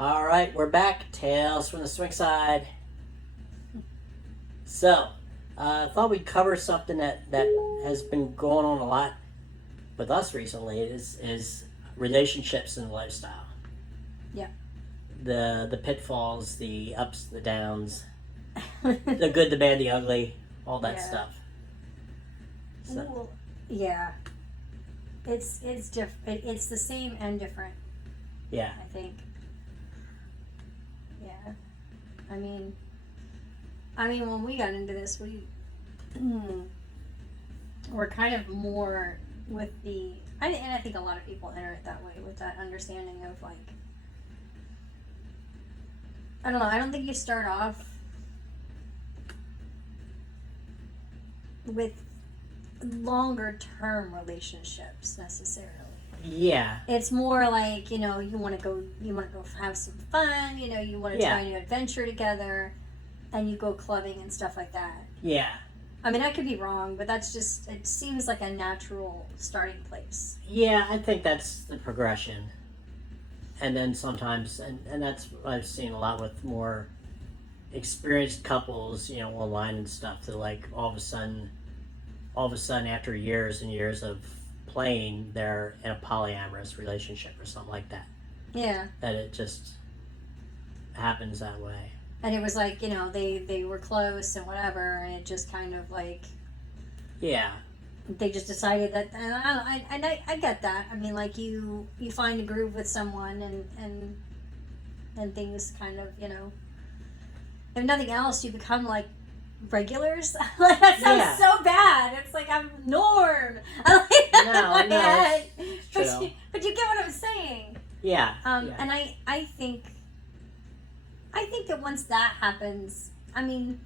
All right, we're back. Tales from the Swing Side. So, I thought we'd cover something that has been going on a lot with us recently is relationships and lifestyle. Yeah. The pitfalls, the ups, the downs, the good, the bad, the ugly, all that Yeah. stuff. So, Well, yeah. It's it's the same and different, yeah. I think. Yeah. I mean when we got into this, we were kind of more with and I think a lot of people enter it that way, with that understanding of like, I don't know, I don't think you start off with longer term relationships necessarily. Yeah. It's more like, you want to go have some fun, you want to try a new adventure together, and you go clubbing and stuff like that. Yeah. I mean, I could be wrong, but it seems like a natural starting place. Yeah, I think that's the progression. And then sometimes, and that's what I've seen a lot with more experienced couples, online and stuff, that like all of a sudden after years and years of playing, they're in a polyamorous relationship or something like that. Yeah. That it just happens that way. And it was like, they were close and whatever, and it just kind of like... Yeah. They just decided that, and I get that. I mean, like, you find a groove with someone, and things kind of, if nothing else, you become like regulars. Like, that sounds so bad. It's like I'm Norm. No, but you get what I'm saying. Yeah. And I think that once that happens, I mean,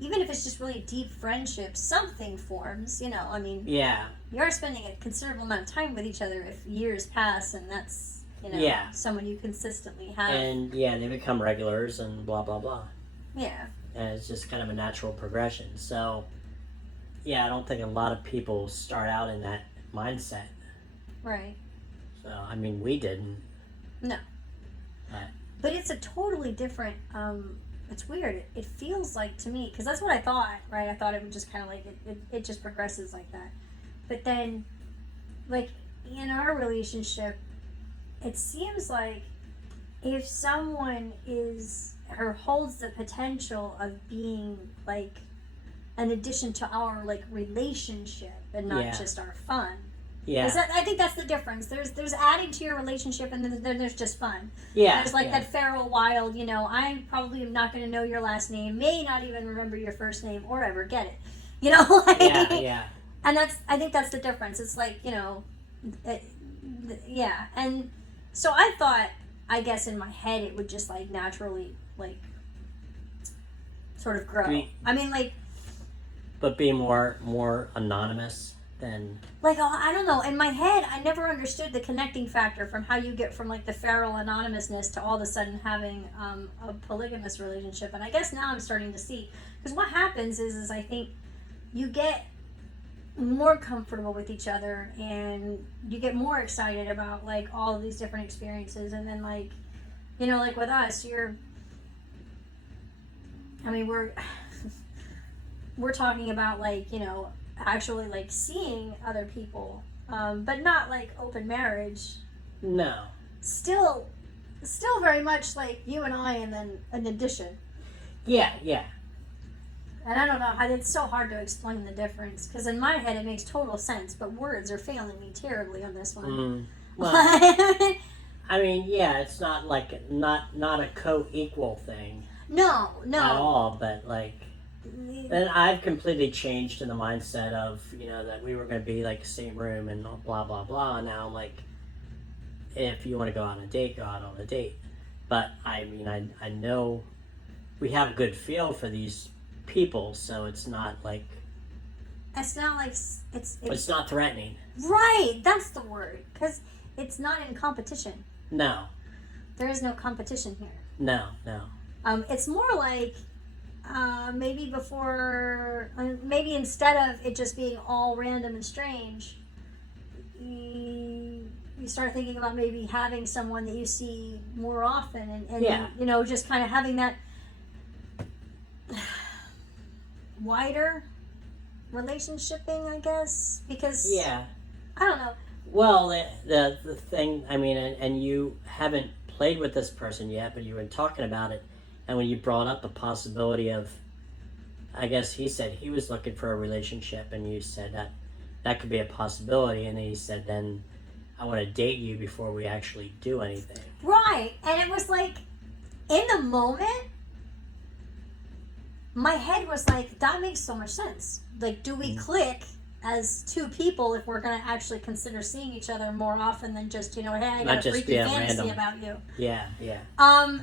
even if it's just really deep friendship, something forms, I mean... Yeah. You are spending a considerable amount of time with each other if years pass, and that's, someone you consistently have. And, they become regulars and blah, blah, blah. Yeah. And it's just kind of a natural progression. So, I don't think a lot of people start out in that mindset. Right. So, I mean, we didn't. No. But it's a totally different... it's weird. It feels like, to me, because that's what I thought, right? I thought it would just kind of like, it just progresses like that. But then, like, in our relationship, it seems like if someone holds the potential of being, like, an addition to our, like, relationship and not just our fun. Yeah. I think that's the difference. There's adding to your relationship, and then there's just fun. Yeah. There's like that feral wild, I probably am not going to know your last name, may not even remember your first name or ever get it. Yeah. And I think that's the difference. It's like, yeah. And so I thought, I guess in my head, it would just like naturally, like, sort of grow. But be more anonymous than... Like, I don't know. In my head, I never understood the connecting factor from how you get from, like, the feral anonymousness to all of a sudden having a polygamous relationship. And I guess now I'm starting to see. Because what happens is I think you get more comfortable with each other, and you get more excited about, like, all of these different experiences. And then, like, like with us, we're talking about, like, actually, like, seeing other people, but not like open marriage. No. Still very much like you and I, and then an addition. Yeah. And I don't know, it's so hard to explain the difference, because in my head it makes total sense, but words are failing me terribly on this one. Well, I mean, it's not like not a co-equal thing. No. At all, but like... Then I've completely changed in the mindset of, that we were going to be like the same room and blah, blah, blah. Now I'm like, if you want to go on a date, go out on a date. But I mean, I know we have a good feel for these people, so it's not like... It's not like... It's not threatening. Right, that's the word. Because it's not in competition. No. There is no competition here. No. It's more like... maybe instead of it just being all random and strange, you start thinking about maybe having someone that you see more often, and Yeah. you know, just kind of having that wider relationshiping, I guess, because Yeah. I don't know. Well, the thing, I mean, and you haven't played with this person yet, but you've been talking about it, and when you brought up the possibility of, I guess he said he was looking for a relationship, and you said that could be a possibility, and then he said, then I want to date you before we actually do anything. Right. And it was like, in the moment, my head was like, that makes so much sense. Like, do we click as two people if we're going to actually consider seeing each other more often than just, you know, hey, I got a freaky fantasy random. about you. Yeah. And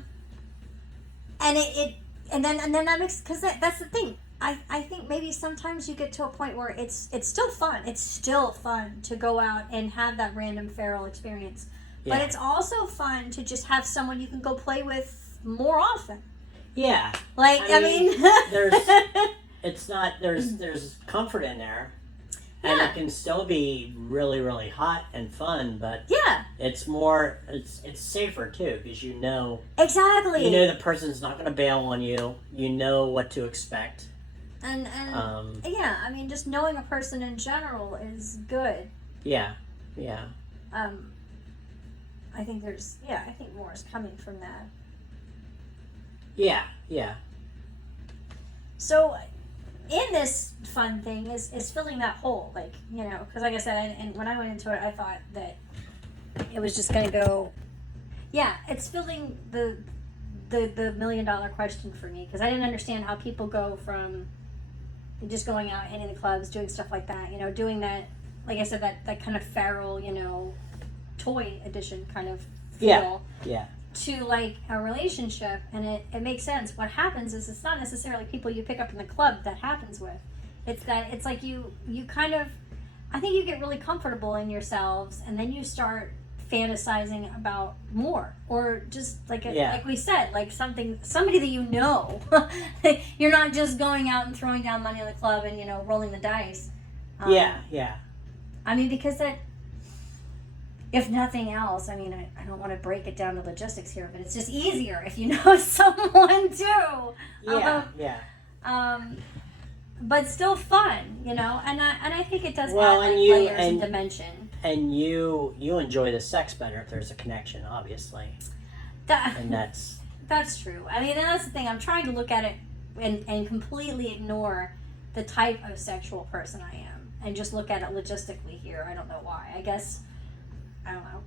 and then that makes, because that's the thing. I think maybe sometimes you get to a point where it's still fun. It's still fun to go out and have that random feral experience. Yeah. But it's also fun to just have someone you can go play with more often. Yeah. Like, I mean there's comfort in there. And Yeah. it can still be really, really hot and fun, but yeah, it's safer too, because you know exactly. the person's not going to bail on you. You know what to expect. And yeah, I mean, just knowing a person in general is good. Yeah. I think I think more is coming from that. Yeah. So, in this fun thing is filling that hole, like, you know, because like I said, and when I went into it, I thought that it was just gonna go. Yeah, it's filling the $1 million question for me, because I didn't understand how people go from just going out, hitting the clubs, doing stuff like that, you know, doing that, like I said, that kind of feral, you know, toy edition kind of feel. Yeah. To like a relationship, and it makes sense. What happens is it's not necessarily people you pick up in the club that happens with. It's like you kind of, I think you get really comfortable in yourselves, and then you start fantasizing about more, or just like like we said, like somebody that you know. You're not just going out and throwing down money on the club and, you know, rolling the dice. Yeah. I mean, because that, if nothing else, I mean, I don't want to break it down to logistics here, but it's just easier if you know someone too. But still fun, you know, and I think it does add like layers and dimension. And you enjoy the sex better if there's a connection, obviously. And that's true. I mean, and that's the thing. I'm trying to look at it and completely ignore the type of sexual person I am, and just look at it logistically here. I don't know why. I guess. I don't know.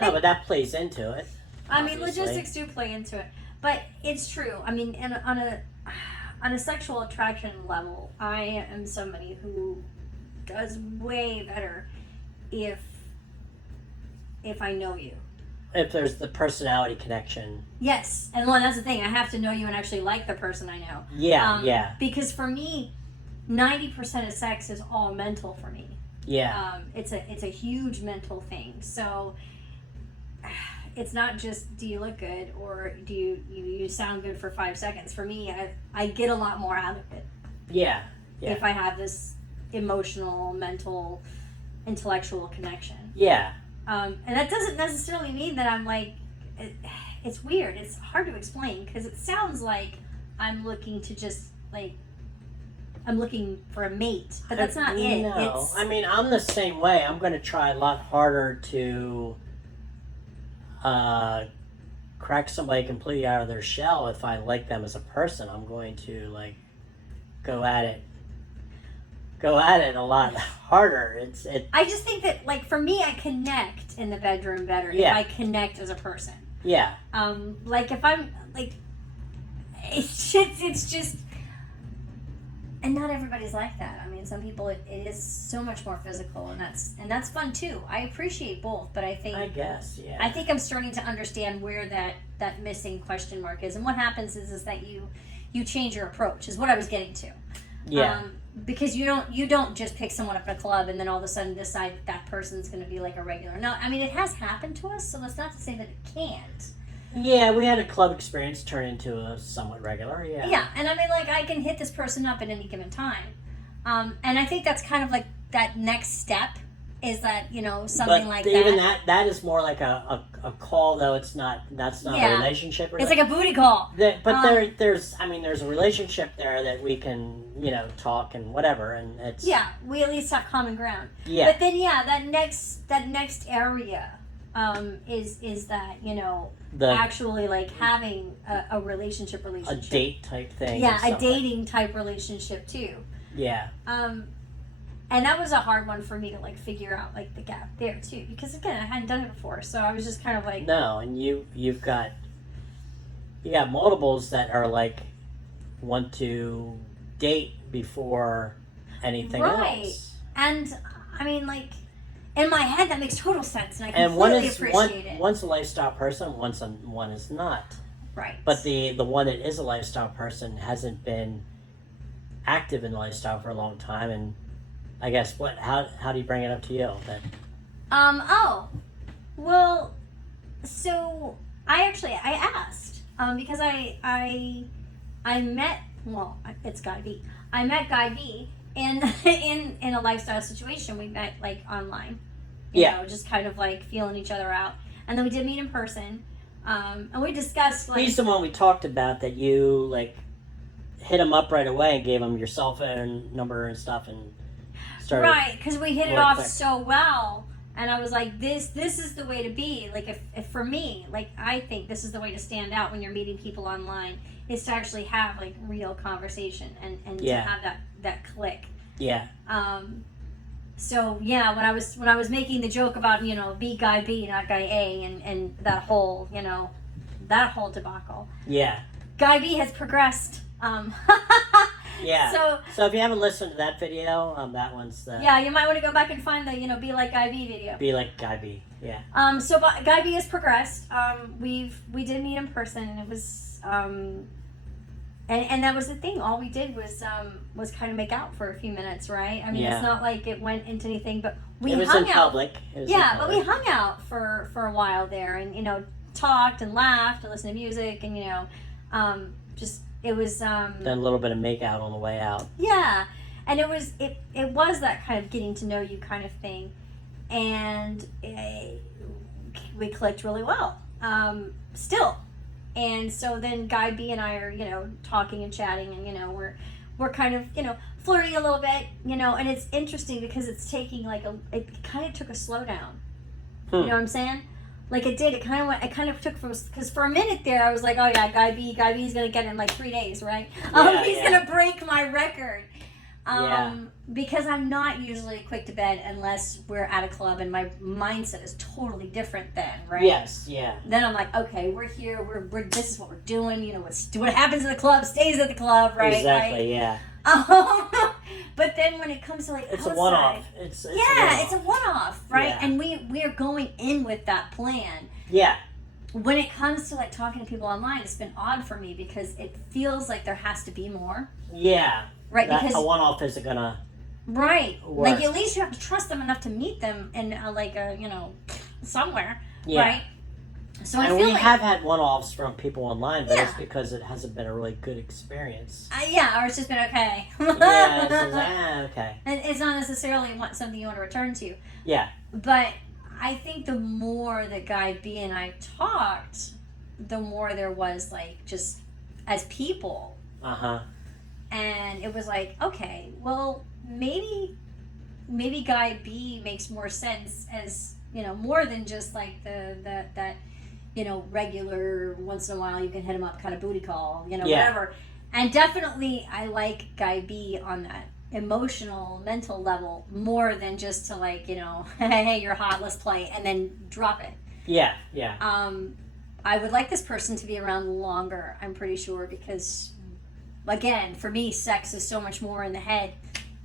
No, but that plays into it. I mean, logistics do play into it, but it's true. I mean, and on a sexual attraction level, I am somebody who does way better if I know you. If there's the personality connection. Yes, and well, that's the thing. I have to know you and actually like the person I know. Yeah. Because for me, 90% of sex is all mental for me. Yeah. It's a huge mental thing. So it's not just, do you look good, or do you sound good for 5 seconds. For me, I get a lot more out of it. Yeah. If I have this emotional, mental, intellectual connection. Yeah. And that doesn't necessarily mean that I'm like, it's weird. It's hard to explain, because it sounds like I'm looking to just like, I'm looking for a mate, but that's not it. No, I mean, I'm the same way. I'm going to try a lot harder to crack somebody completely out of their shell. If I like them as a person, I'm going to like go at it a lot harder. I just think that, like, for me, I connect in the bedroom better if I connect as a person. Yeah. Like, if I'm like, it's just. And not everybody's like that. I mean, some people it is so much more physical, and that's fun too. I appreciate both, but I guess, yeah. I think I'm starting to understand where that missing question mark is, and what happens is that you change your approach, is what I was getting to. Yeah. Because you don't just pick someone up in a club and then all of a sudden decide that person's going to be like a regular. No, I mean, it has happened to us, so that's not to say that it can't. Yeah, we had a club experience turn into a somewhat regular, yeah. Yeah, and I mean, like, I can hit this person up at any given time. And I think that's kind of like that next step Is that, you know, something but like even that? that is more like a call, though. That's not Yeah. a relationship. It's like a booty call. There's a relationship there that we can, you know, talk and whatever, and it's Yeah, we at least have common ground. yeah. But then, yeah, that next area is that, you know, The actually like having a relationship. a date type thing. Yeah, and a stuff like- dating type relationship too. yeah. And that was a hard one for me to like figure out like the gap there too, because again, I hadn't done it before, so I was just kind of like, No, and you've got multiples that are like want to date before anything Right. else. and I mean, like in my head, that makes total sense, and I And one completely is appreciate it. one's a lifestyle person, one is not. Right. But the one that is a lifestyle person hasn't been active in lifestyle for a long time, and I guess how do you bring it up to you then? Oh, well, so I asked because I met, well, it's Guy B. I met Guy B in in a lifestyle situation. We met like online, you know, just kind of like feeling each other out, and then we did meet in person, and we discussed like, He's the one we talked about that you like hit him up right away and gave him your cell phone number and stuff and started. right, because we hit it really off quick. so well. And I was like, this is the way to be. Like, if for me, like, I think this is the way to stand out when you're meeting people online, is to actually have, like, real conversation and Yeah. to have that click. Yeah. So, yeah, when I was making the joke about, you know, be Guy B, not Guy A, and that whole, you know, that whole debacle, Yeah. Guy B has progressed. Yeah. So, So if you haven't listened to that video, that one's the yeah, you might want to go back and find the, you know, Be Like Guy B video. Be Like Guy B. Yeah. So Guy B has progressed. We did meet in person, and it was and that was the thing. All we did was kind of make out for a few minutes, right? I mean, Yeah. it's not like it went into anything, but we It was hung in out. public. It was in Yeah, but we public. hung out for a while there, and you know, talked and laughed and listened to music, and you know, just it was Done a little bit of make out on the way out. yeah, and it was that kind of getting to know you kind of thing, and we clicked really well. Still, and so then Guy B and I are, you know, talking and chatting, and you know, we're kind of, you know, flirting a little bit, you know, and it's interesting because it's taking like it kind of took a slowdown. You know what I'm saying? Like it did. It kind of took because for a minute there I was like, oh yeah, Guy B's gonna get it in like 3 days, right? Yeah, He's yeah. gonna break my record. Yeah. Because I'm not usually quick to bed unless we're at a club and my mindset is totally different then, right? Yes. Yeah. Then I'm like, okay, we're here. We're this is what we're doing. You know, what happens in the club stays at the club, right? Exactly. Yeah. Right? But then when it comes to like It's outside, a one-off. It's yeah, a one-off. it's a one-off, right? Yeah. And we are going in with that plan. Yeah. When it comes to like talking to people online, it's been odd for me because it feels like there has to be more, Yeah. right? That, Because a one-off isn't gonna. right, work. like at least you have to trust them enough to meet them in like a, you know, somewhere, Yeah. right? So I And feel we like have had one-offs from people online, but it's Yeah. because it hasn't been a really good experience. yeah, or it's just been okay. Yeah. It's just, okay. And it's not necessarily something you want to return to. Yeah. But I think the more that Guy B and I talked, the more there was like just as people. Uh-huh. And it was like, okay, well, maybe Guy B makes more sense as, you know, more than just like that you know, regular once in a while you can hit him up kind of booty call, you know, Yeah. whatever. And definitely I like Guy B on that emotional, mental level more than just to like, you know, hey, you're hot, let's play, and then drop it. Yeah. Yeah. I would like this person to be around longer, I'm pretty sure, because again, for me, sex is so much more in the head.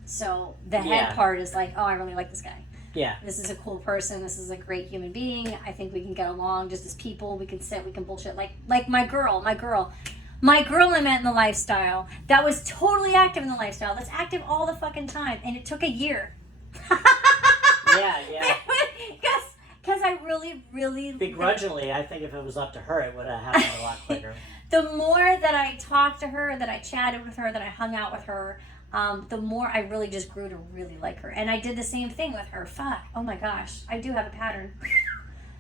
So the head Yeah. part is like, oh, I really like this guy. Yeah. This is a cool person. This is a great human being. I think we can get along just as people. We can sit, we can bullshit. Like my girl I met in the lifestyle that was totally active in the lifestyle. That's active all the fucking time. And it took a year. Yeah. Yeah. Because I really, really... Begrudgingly, I think if it was up to her, it would have happened a lot quicker. The more that I talked to her, that I chatted with her, that I hung out with her, the more I really just grew to really like her. And I did the same thing with her. Fuck. Oh my gosh. I do have a pattern.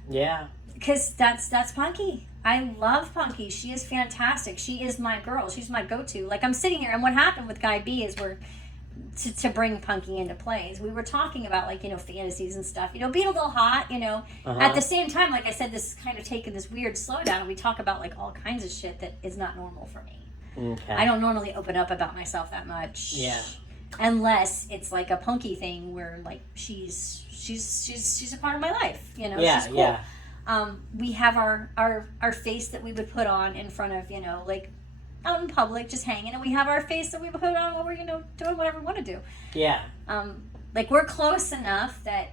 Yeah. Because that's Punky. I love Punky. She is fantastic. She is my girl. She's my go-to. Like, I'm sitting here, and what happened with Guy B is to bring Punky into plays. We were talking about, like, fantasies and stuff. Being a little hot, At the same time, like I said, this is kind of taking this weird slowdown. We talk about, like, all kinds of shit that is not normal for me. Okay. I don't normally open up about myself that much. Yeah. Unless it's like a Punky thing where, like, she's a part of my life. Yeah, she's cool. yeah. We have our face that we would put on in front of, like, out in public, just hanging, and we have our face that we put on while we're, doing whatever we want to do. Yeah. Like, we're close enough that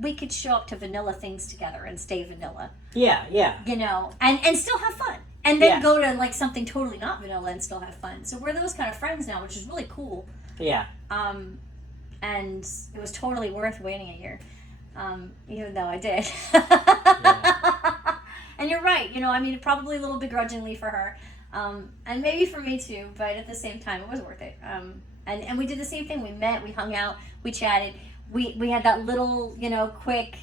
we could show up to vanilla things together and stay vanilla. Yeah, yeah. And still have fun. And then Yeah. go to, like, something totally not vanilla and still have fun. So we're those kind of friends now, which is really cool. Yeah. And it was totally worth waiting a year. Even though I did. Yeah. And you're right, probably a little begrudgingly for her. And maybe for me too, but at the same time, it was worth it. And we did the same thing. We met, we hung out, we chatted. We had that little, quick,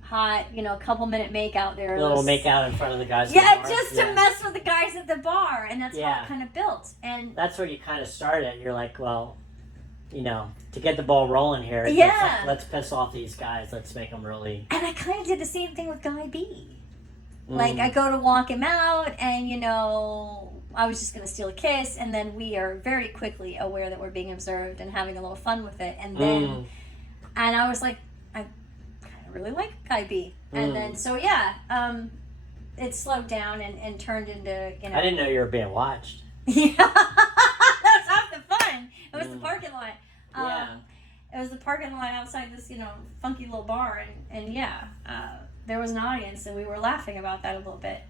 hot, couple minute make out there. A little make out in front of the guys Yeah, at the bar. just to mess with the guys at the bar. And that's how Yeah. it kind of built. And That's where you kind of started. You're like, well, to get the ball rolling here, Yeah. let's piss off these guys. Let's make them really... And I kind of did the same thing with Guy B. Like, I go to walk him out, and, I was just going to steal a kiss, and then we are very quickly aware that we're being observed and having a little fun with it. And then, and I was like, I kind of really like Guy B. And then, so yeah, it slowed down and turned into, I didn't know you were being watched. Yeah, that was half the fun. It was the parking lot. Yeah. It was the parking lot outside this, funky little bar, and yeah, there was an audience, and we were laughing about that a little bit.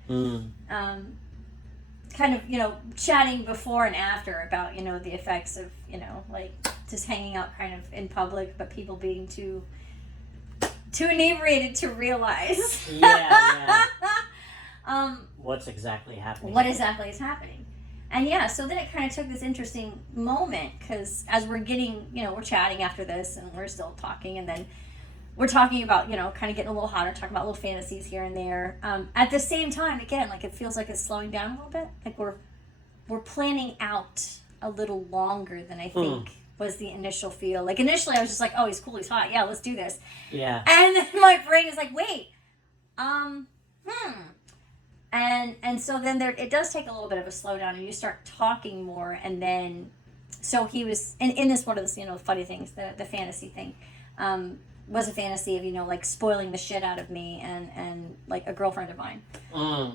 Kind of, chatting before and after about, the effects of, like, just hanging out kind of in public, but people being too inebriated to realize. Yeah. What's exactly happening? What exactly is happening. And yeah, so then it kind of took this interesting moment, because as we're getting, we're chatting after this, and we're still talking, and then we're talking about, kind of getting a little hotter, talking about little fantasies here and there. At the same time, again, like, it feels like it's slowing down a little bit. Like, we're planning out a little longer than I think was the initial feel. Like, initially I was just like, oh, he's cool, he's hot, yeah, let's do this. Yeah. And then my brain is like, wait, And so then it does take a little bit of a slowdown, and you start talking more, and then, so he was, in this one of the, funny things, the fantasy thing, was a fantasy of, like, spoiling the shit out of me and like, a girlfriend of mine,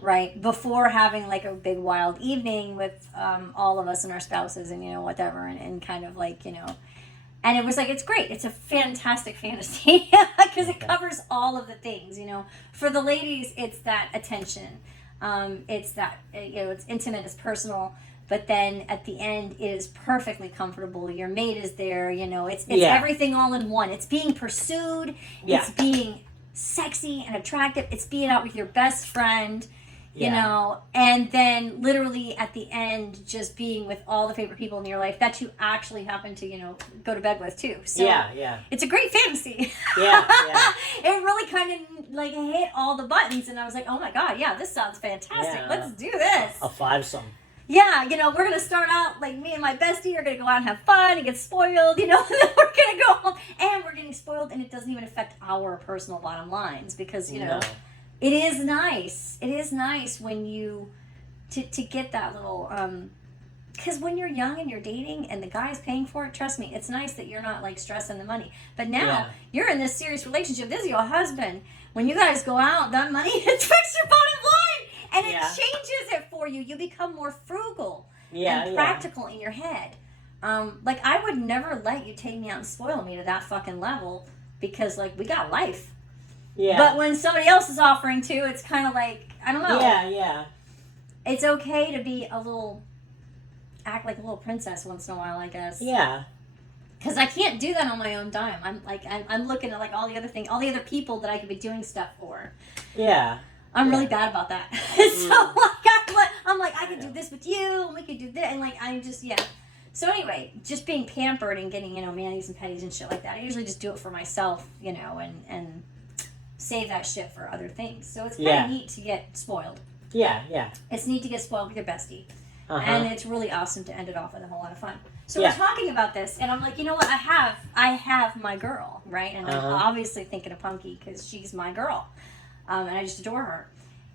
right? Before having, like, a big wild evening with all of us and our spouses and, whatever, and kind of, like, and it was like, it's great. It's a fantastic fantasy because it covers all of the things, For the ladies, it's that attention. It's that, it's intimate, it's personal. But then at the end, it is perfectly comfortable. Your mate is there, it's everything all in one. It's being pursued. Yeah. It's being sexy and attractive. It's being out with your best friend, and then literally at the end, just being with all the favorite people in your life that you actually happen to, go to bed with too. So yeah. It's a great fantasy. Yeah. It really kind of, like, hit all the buttons, and I was like, oh my God, yeah, this sounds fantastic. Yeah. Let's do this. A fivesome. Yeah, we're going to start out, like, me and my bestie are going to go out and have fun and get spoiled, and then we're going to go home, and we're getting spoiled, and it doesn't even affect our personal bottom lines, because, No. it is nice. It is nice when you, to get that little, because when you're young and you're dating and the guy's paying for it, trust me, it's nice that you're not, like, stressing the money. But now, you're in this serious relationship, this is your husband. When you guys go out, that money affects your bottom line. And it changes it for you. You become more frugal and practical in your head. Like, I would never let you take me out and spoil me to that fucking level, because, like, we got life. Yeah. But when somebody else is offering to, it's kind of like, I don't know. Yeah. It's okay to be act like a little princess once in a while, I guess. Yeah. Because I can't do that on my own dime. I'm looking at, like, all the other people that I could be doing stuff for. Yeah. I'm really bad about that. So, like, I'm like, I could do this with you, and we could do this, and, like, I'm just, So anyway, just being pampered and getting, manis and petties and shit like that. I usually just do it for myself, and save that shit for other things. So it's kind of neat to get spoiled. Yeah. It's neat to get spoiled with your bestie. Uh-huh. And it's really awesome to end it off with a whole lot of fun. So we're talking about this, and I'm like, you know what? I have my girl, right? And I'm obviously thinking of Punky because she's my girl, and I just adore her.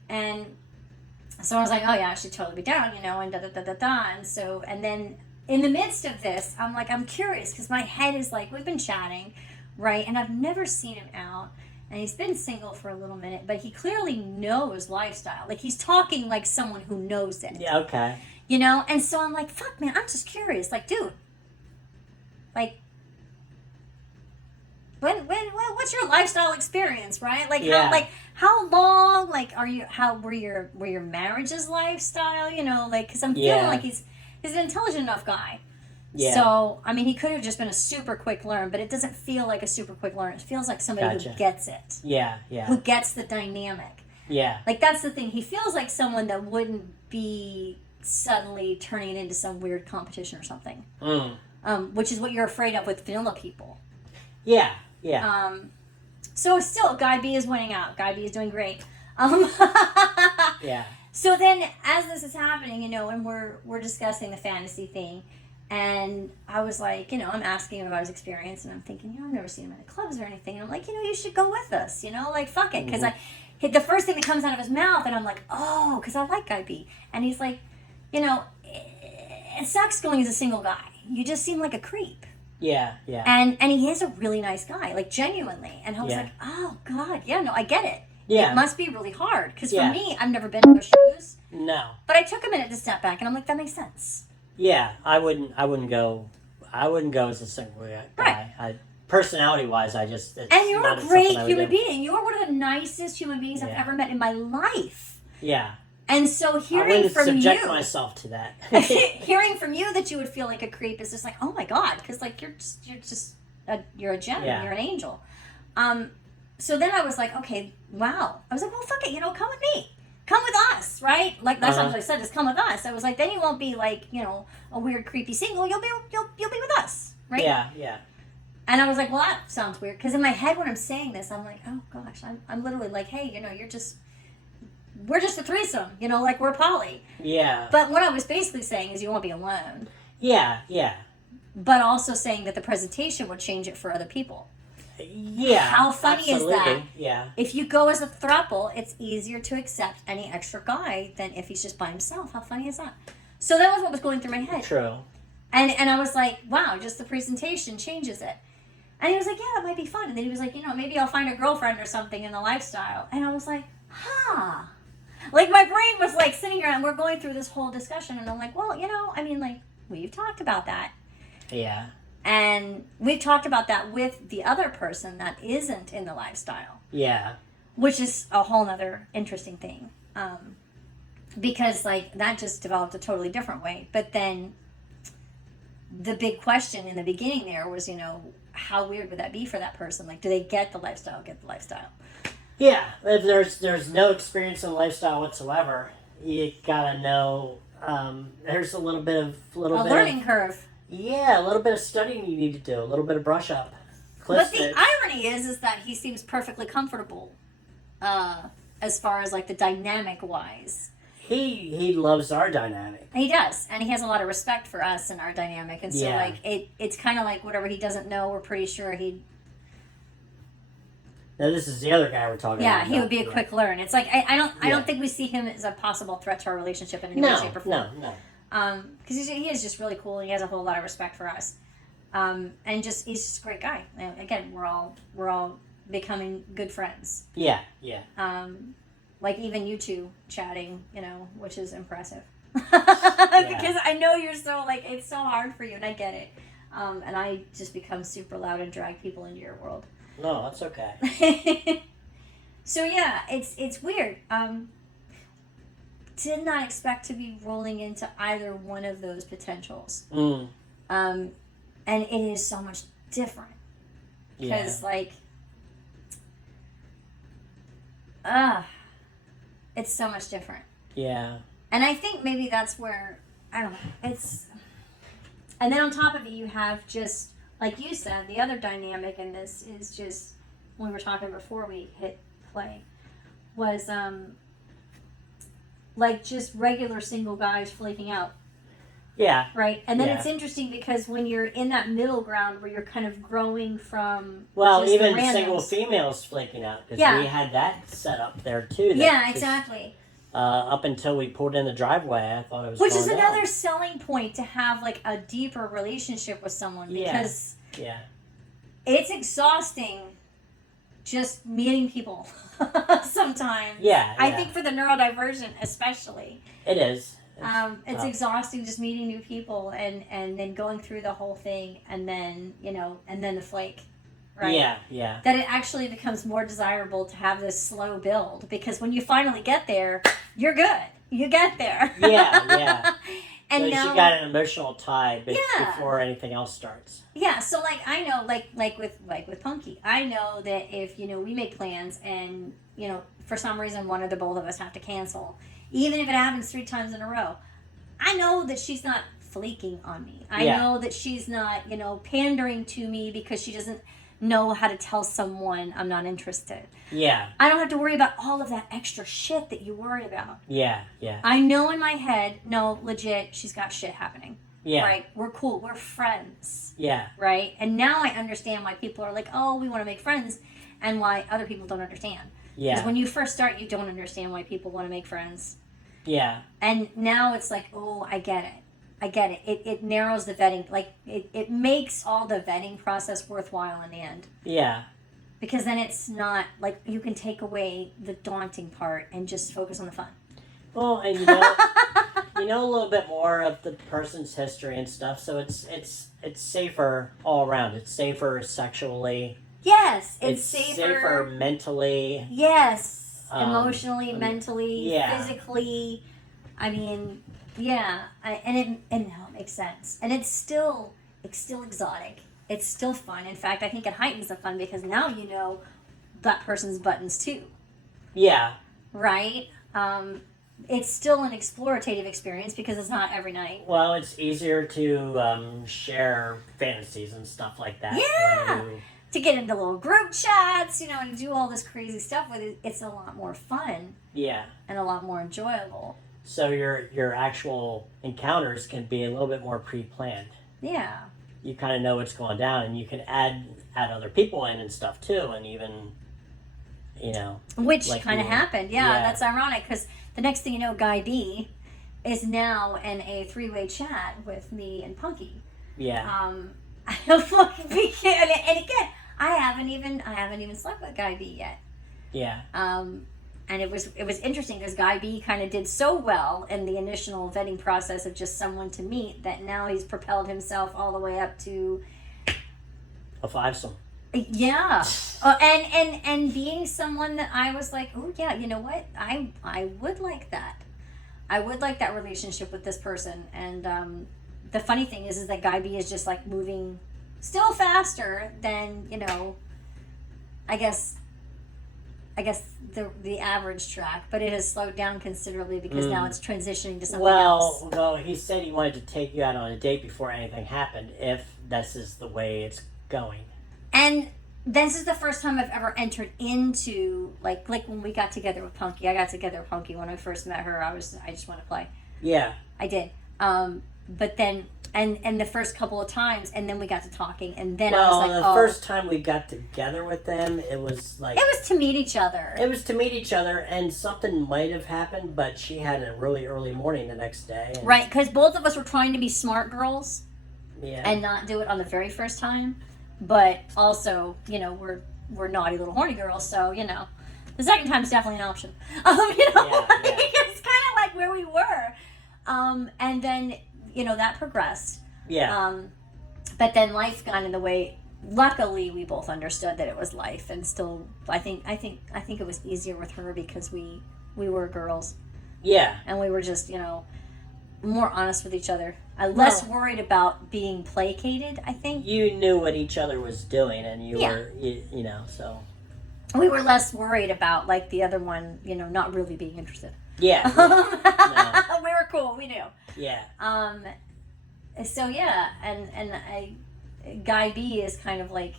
And so I was like, oh yeah, I should totally be down, and da da da da da. And so, and then in the midst of this, I'm like, I'm curious because my head is like, we've been chatting, right? And I've never seen him out. And he's been single for a little minute, but he clearly knows lifestyle. Like, he's talking like someone who knows it. Yeah, okay. And so I'm like, fuck, man, I'm just curious. Like, dude, like, what's your lifestyle experience, right? Like, how long, like, were your marriages lifestyle, because I'm feeling like he's an intelligent enough guy. Yeah. So, I mean, he could have just been a super quick learn, but it doesn't feel like a super quick learn. It feels like somebody who gets it. Yeah. Who gets the dynamic. Yeah. Like, that's the thing. He feels like someone that wouldn't be suddenly turning it into some weird competition or something. Which is what you're afraid of with vanilla people. Yeah. So still, Guy B is winning out. Guy B is doing great. Yeah. So then, as this is happening, and we're discussing the fantasy thing, and I was like, I'm asking him about his experience, and I'm thinking, I've never seen him in the clubs or anything. And I'm like, you should go with us, like, fuck it. Because the first thing that comes out of his mouth, and I'm like, oh, because I like Guy B. And he's like, it sucks going as a single guy. You just seem like a creep. Yeah. And he is a really nice guy, like, genuinely. And I was like, oh, God, I get it. Yeah. It must be really hard. Because for me, I've never been in those shoes. No. But I took a minute to step back, and I'm like, that makes sense. Yeah, I wouldn't go as a single guy. Right. Personality-wise, and you're a great human being. You're one of the nicest human beings I've ever met in my life. Yeah. And so hearing from you... I wouldn't subject myself to that. Hearing from you that you would feel like a creep is just like, oh my God, because like you're a gem, you're an angel. So then I was like, okay, wow. I was like, well, fuck it, come with me. Come with us, right? Like that's what I said. Just come with us. I was like, then you won't be like, a weird, creepy single. You'll be with us, right? Yeah. And I was like, well, that sounds weird. Because in my head, when I'm saying this, I'm like, oh gosh, I'm literally like, hey, we're just a threesome, like we're poly. Yeah. But what I was basically saying is you won't be alone. Yeah. But also saying that the presentation would change it for other people. Yeah. How funny is that? Yeah. If you go as a throuple, it's easier to accept any extra guy than if he's just by himself. How funny is that? So that was what was going through my head. True. And I was like, wow, just the presentation changes it. And he was like, yeah, that might be fun. And then he was like, maybe I'll find a girlfriend or something in the lifestyle. And I was like, huh. Like my brain was like sitting here and we're going through this whole discussion. And I'm like, well, we've talked about that. Yeah. And we've talked about that with the other person that isn't in the lifestyle. Yeah. Which is a whole nother interesting thing. Because, like, that just developed a totally different way. But then the big question in the beginning there was, how weird would that be for that person? Like, do they get the lifestyle, Yeah. If there's no experience in lifestyle whatsoever, you gotta know there's a little bit of... learning curve. Yeah, a little bit of studying you need to do, a little bit of brush up. But the irony is that he seems perfectly comfortable, as far as like the dynamic wise. He loves our dynamic. He does, and he has a lot of respect for us and our dynamic, and so like it's kind of like whatever he doesn't know, we're pretty sure he'd. Now this is the other guy we're talking about. Yeah, he would be a quick learn. It's like I don't think we see him as a possible threat to our relationship in any way, shape, or form. No. Because he is just really cool and he has a whole lot of respect for us, and he's just a great guy. Again, we're all becoming good friends. Yeah. Like even you two chatting, which is impressive. Because I know you're so like it's so hard for you, and I get it. And I just become super loud and drag people into your world. No, that's okay. So yeah, it's weird. Did not expect to be rolling into either one of those potentials. And it is so much different. Because, it's so much different. Yeah. And I think maybe that's where, I don't know, And then on top of it, you have just, like you said, the other dynamic in this is just, when we were talking before we hit play, was like just regular single guys flaking out. Yeah. Right? And then Yeah. it's interesting because when you're in that middle ground where you're kind of growing from. Well, just even the randoms. single females flaking out, because Yeah. we had that set up there too. Yeah, just, exactly. up until we pulled in the driveway, I thought it was Which going is down. another selling point to have like a deeper relationship with someone, because Yeah. it's exhausting just meeting people sometimes. Yeah. I think for the neurodivergent especially. it is. It's exhausting just meeting new people and then going through the whole thing and then, and then the flake. Right? Yeah. That it actually becomes more desirable to have this slow build, because when you finally get there, you're good. You get there. Yeah. And so now, she got an emotional tie Yeah. before anything else starts. yeah, so like I know, like with Punky, I know that if we make plans and for some reason one or the both of us have to cancel, even if it happens 3 times in a row, I know that she's not flaking on me. I know that she's not pandering to me because she doesn't know how to tell someone I'm not interested. Yeah. I don't have to worry about all of that extra shit that you worry about. Yeah. I know in my head, no, legit, she's got shit happening. Yeah. Right? We're cool. We're friends. Yeah. Right? And now I understand why people are like, oh, we want to make friends, and why other people don't understand. Yeah. Because when you first start, you don't understand why people want to make friends. Yeah. And now it's like, oh, I get it. It narrows the vetting. Like, it makes all the vetting process worthwhile in the end. Yeah. Because then it's not, like, you can take away the daunting part and just focus on the fun. Well, and you know a little bit more of the person's history and stuff, so it's safer all around. It's safer sexually. Yes, It's safer mentally. Yes, emotionally, mentally, yeah. physically. I mean, yeah, and it makes sense. And it's still exotic. It's still fun. In fact, I think it heightens the fun because now you know that person's buttons too. Yeah. Right? It's still an explorative experience because it's not every night. Well, it's easier to share fantasies and stuff like that. Yeah. when you- To get into little group chats, and do all this crazy stuff with it, it's a lot more fun Yeah. and a lot more enjoyable. So your actual encounters can be a little bit more pre-planned. Yeah. You kind of know what's going down, and you can add other people in and stuff too, and even, Which like kind of you- happened. Yeah, yeah. that's ironic because the next thing you know, Guy B is now in a 3-way chat with me and Punky. yeah, And again, I haven't even slept with Guy B yet. yeah, And it was interesting because Guy B kind of did so well in the initial vetting process of just someone to meet that now he's propelled himself all the way up to a fivesome. yeah, and being someone that I was like, oh yeah, you know what, I would like that. I would like that relationship with this person. And the funny thing is that Guy B is just like moving still faster than I guess the average track, but it has slowed down considerably because now it's transitioning to something else. Well, he said he wanted to take you out on a date before anything happened, if this is the way it's going. And this is the first time I've ever entered into like when we got together with Punky. I got together with Punky when I first met her. I just want to play. Yeah. I did. But then and the first couple of times, and then we got to talking, and then I was like, the first time we got together with them, it was like... It was to meet each other. It was to meet each other, and something might have happened, but she had a really early morning the next day. And, Right, because both of us were trying to be smart girls Yeah. and not do it on the very first time. But also, we're naughty little horny girls, so, the second time is definitely an option. Yeah. It's kind of like where we were. And then, that progressed. Yeah. But then life got in the way. Luckily, we both understood that it was life, and still, I think it was easier with her because we were girls, Yeah. and we were just, more honest with each other. Less worried about being placated, I think. You knew what each other was doing, and you Yeah. were, so... We were less worried about, like, the other one, not really being interested. Yeah. We were cool. We knew. Yeah. so yeah, and Guy B is kind of like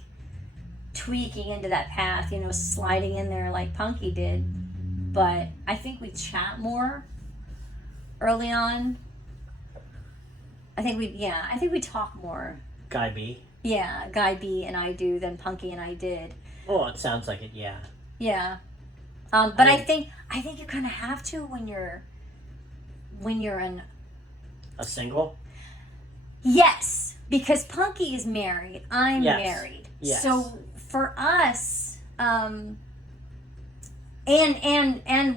tweaking into that path, you know, sliding in there like Punky did. But I think we chat more early on. I think we talk more. Guy B. Yeah, Guy B and I do than Punky and I did. Oh, it sounds like it. Yeah. Yeah. But I think you kind of have to when you're in. A single. Yes, because Punky is married. I'm Yes. married. Yes. So for us, and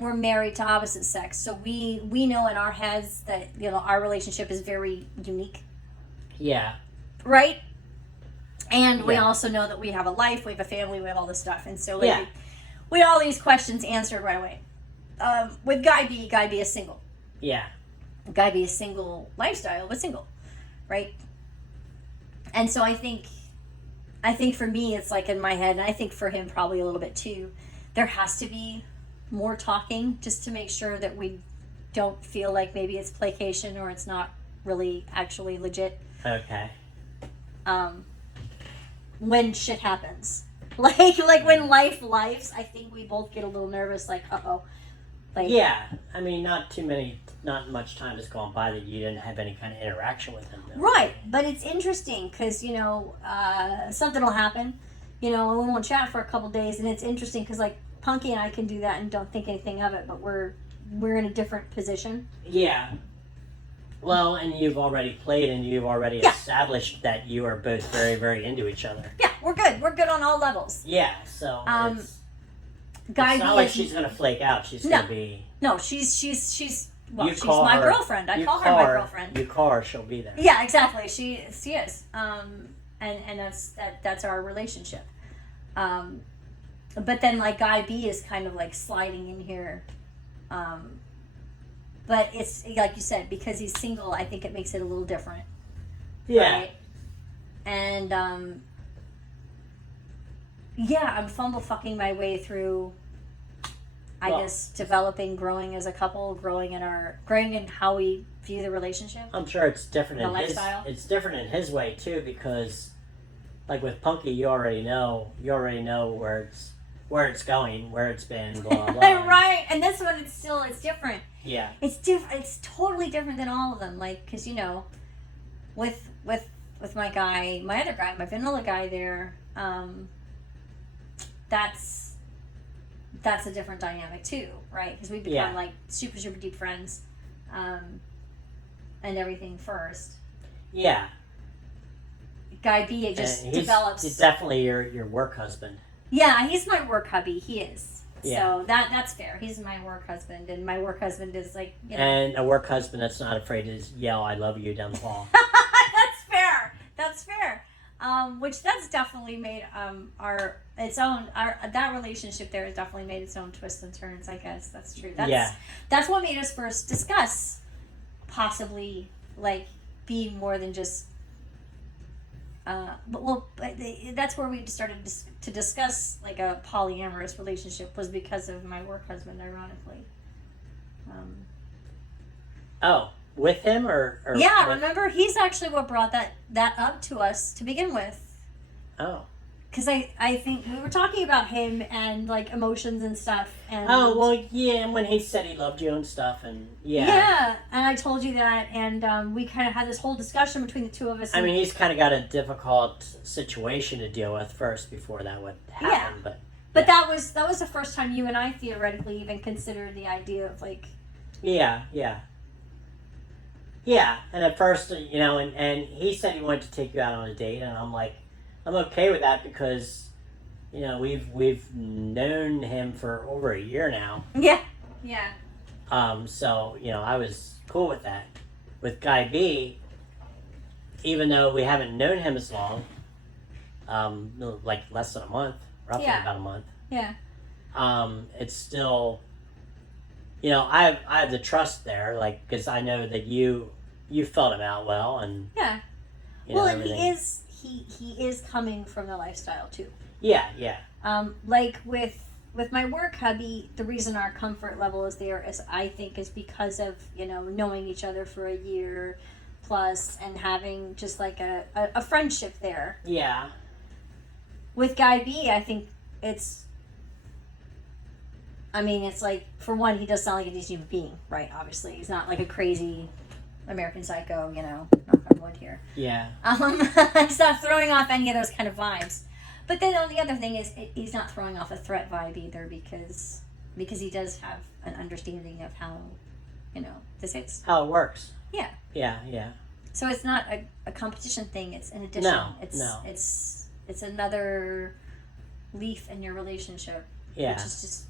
we're married to opposite sex. So we know in our heads that, you know, our relationship is very unique, Yeah. right? And we Yeah. also know that we have a life, we have a family, we have all this stuff, and so like, Yeah. we had all these questions answered right away. With Guy B is single. Yeah. Guy B is single lifestyle, but single, right? And so I think for me it's like in my head, and I think for him probably a little bit too, there has to be more talking just to make sure that we don't feel like maybe it's placation or it's not really actually legit. Okay. When shit happens, like when lives, I think we both get a little nervous, like uh-oh. Like, Yeah. I mean, not much time has gone by that you didn't have any kind of interaction with him. Though. right, but it's interesting because, you know, something will happen, you know, and we won't chat for a couple days, and it's interesting because, like, Punky and I can do that and don't think anything of it, but we're in a different position. Yeah. Well, and you've already played and you've already Yeah. established that you are both very, very into each other. Yeah, we're good. We're good on all levels. Yeah, so Guy it's not B like is- she's going to flake out. She's No. going to be... No, she's well, You she's call my her- girlfriend. I you call her my girlfriend. You call her, she'll be there. Yeah, exactly. She is. And that's our relationship. But then like Guy B is kind of like sliding in here. But it's like you said, because he's single, I think it makes it a little different. Yeah. Right? And yeah, I'm fumble fucking my way through, I Well- guess, developing, growing as a couple, growing in how we view the relationship. I'm sure it's different The in lifestyle? It's different in his way too, because like with Punky, you already know where it's going, where it's been, blah blah. blah. Right, and this one it's different. Yeah. It's different. It's totally different than all of them. Like, cause you know, with my other guy, my vanilla guy there, that's a different dynamic too, right? Because we become Yeah. like super deep friends, and everything first. Yeah. Guy B, it just And develops. He's definitely your work husband. Yeah, he's my work hubby. He is. Yeah. So that's fair. He's my work husband, and my work husband is like, you know. And a work husband that's not afraid to yell "I love you" down the hall. That's fair. That's fair. Which that's definitely made that relationship there has definitely made its own twists and turns. I guess that's true. That's what made us first discuss possibly like being more than just. That's where we started to discuss like a polyamorous relationship was because of my work husband, ironically. Oh, with him or Yeah, with- remember he's actually what brought that up to us to begin with. Oh. Because I think we were talking about him and like emotions and stuff. And Oh well, yeah. And when he said he loved you and stuff, and yeah. yeah, and I told you that, and we kind of had this whole discussion between the two of us. I and- mean, he's kind of got a difficult situation to deal with first before that would happen. Yeah. But that was the first time you and I theoretically even considered the idea of like. yeah. And at first, you know, and he said he wanted to take you out on a date, and I'm like, I'm okay with that because, you know, we've known him for over a year now. Yeah. So, you know, I was cool with that. With Guy B, even though we haven't known him as long, like less than a month, roughly Yeah. about a month, Yeah. it's still, you know, I have the trust there, like, because I know that you felt him out well, and Yeah. you know, Well, and everything. he is coming from the lifestyle too. Yeah. Like with my work hubby, the reason our comfort level is there is I think is because of, you know, knowing each other for a year, plus and having just like a friendship there. Yeah. With Guy B, I think it's like, for one, he does sound like a decent human being, right? Obviously, he's not like a crazy American Psycho, you know, knock on wood here. Yeah. He's not throwing off any of those kind of vibes. But then the other thing is, he's not throwing off a threat vibe either, because he does have an understanding of how, you know, this is. How it works. Yeah. Yeah, yeah. So it's not a competition thing. It's an addition. No, no. It's another leaf in your relationship. Yeah. Which is just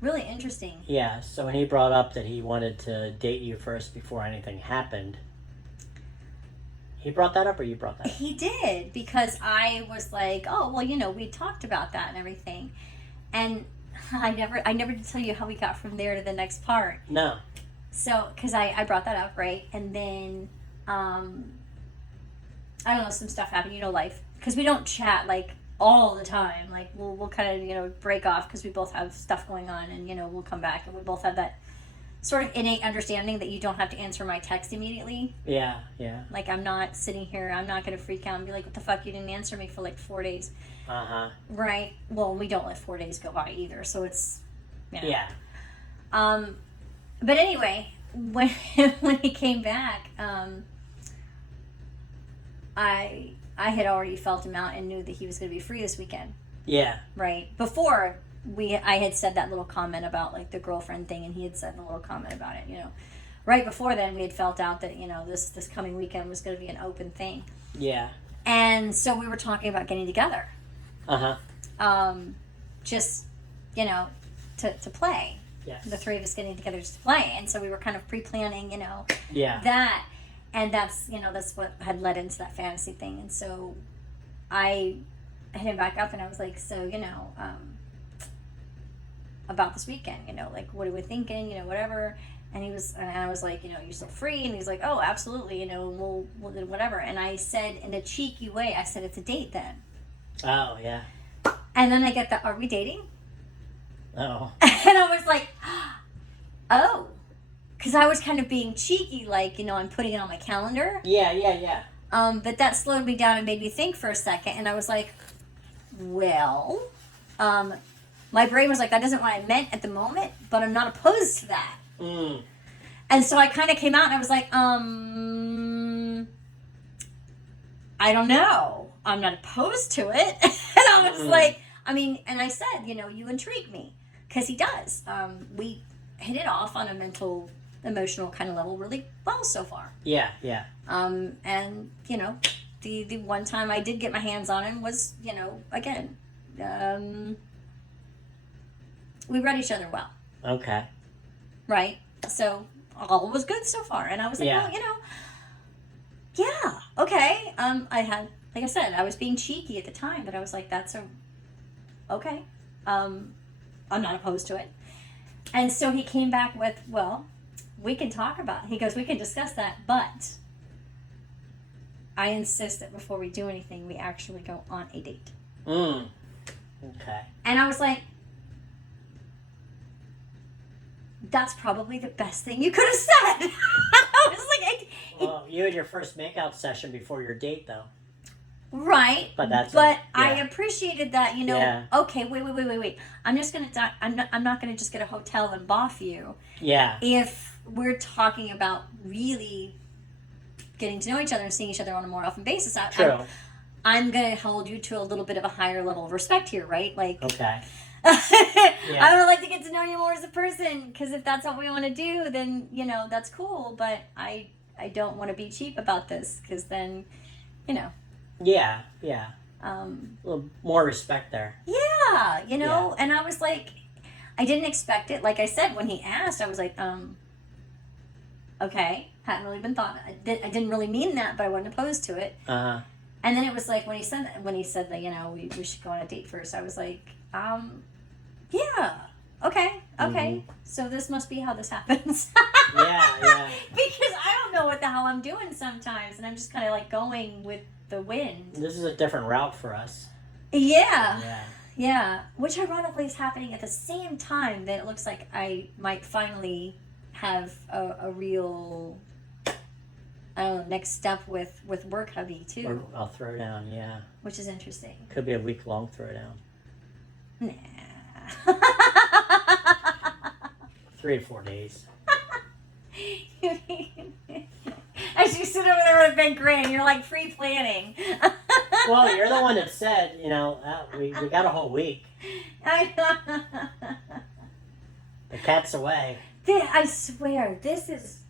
really interesting. Yeah, so when he brought up that he wanted to date you first before anything happened, he brought that up or you brought that up? He did, because I was like, oh, well, you know, we talked about that and everything. And I never did tell you how we got from there to the next part. No. So, because I brought that up, right? And then, I don't know, some stuff happened, you know, life. Because we don't chat, like, all the time. Like, we'll kind of, you know, break off because we both have stuff going on, and, you know, we'll come back, and we both have that sort of innate understanding that you don't have to answer my text immediately. Yeah, yeah. Like, I'm not sitting here, I'm not going to freak out and be like, what the fuck, you didn't answer me for like 4 days. Uh-huh. Right? Well, we don't let 4 days go by either, so it's, you know. Yeah. But anyway, when he came back, I had already felt him out and knew that he was going to be free this weekend. Yeah. Right? Before I had said that little comment about like the girlfriend thing, and he had said a little comment about it, you know. Right before then, we had felt out that, you know, this coming weekend was going to be an open thing. Yeah. And so we were talking about getting together. Uh-huh. Just, you know, to play. Yes. The three of us getting together just to play. And so we were kind of pre-planning, you know, Yeah. that. And that's, you know, that's what had led into that fantasy thing. And so I hit him back up and I was like, so, you know, about this weekend, you know, like, what are we thinking, you know, whatever. And I was like, you know, you're still free? And he's like, oh, absolutely, you know, we'll do whatever. And I said, in a cheeky way, I said, it's a date then. Oh, yeah. And then I get the, are we dating? Oh. And I was like, oh. Because I was kind of being cheeky, like, you know, I'm putting it on my calendar. Yeah, yeah, yeah. But that slowed me down and made me think for a second. And I was like, well, my brain was like, that isn't what I meant at the moment, but I'm not opposed to that. Mm. And so I kind of came out and I was like, I don't know. I'm not opposed to it. And I was like, I mean, and I said, you know, you intrigue me. Because he does. We hit it off on a mental, emotional kind of level really well so far. Yeah, yeah. And, you know, the one time I did get my hands on him was, you know, again, we read each other well. Okay. Right? So all was good so far. And I was like, Yeah. well, you know, yeah, okay. I had, like I said, I was being cheeky at the time, but I was like, okay. I'm not opposed to it. And so he came back with, well, we can talk about it. He goes, we can discuss that, but I insist that before we do anything, we actually go on a date. Okay. And I was like, that's probably the best thing you could have said. I was like, well, you had your first makeout session before your date, though. right. But I appreciated that, you know. Yeah. Okay, wait. I'm not gonna just get a hotel and boff you. Yeah. If we're talking about really getting to know each other and seeing each other on a more often basis, True. I'm gonna hold you to a little bit of a higher level of respect here, right? Like, Okay. I would like to get to know you more as a person, because if that's what we want to do, then, you know, that's cool. But I don't want to be cheap about this, because then, you know. Yeah, yeah. A little more respect there. Yeah, you know. Yeah. And I was like, I didn't expect it. Like I said, when he asked, I was like, okay, hadn't really been thought. I didn't really mean that, but I wasn't opposed to it. Uh-huh. And then it was like when he said that, you know, we should go on a date first. I was like, yeah, okay. Mm-hmm. So this must be how this happens. Yeah. Because I don't know what the hell I'm doing sometimes, and I'm just kind of like going with the wind. This is a different route for us. Yeah. Which ironically is happening at the same time that it looks like I might finally have a real next step with work hubby too, Or I'll throw down, yeah. which is interesting. Could be a week-long throwdown. Nah. 3 to 4 days. As you sit over there with a big grin, you're like pre-planning. Well, you're the one that said, we got a whole week. The cat's away. I swear, this is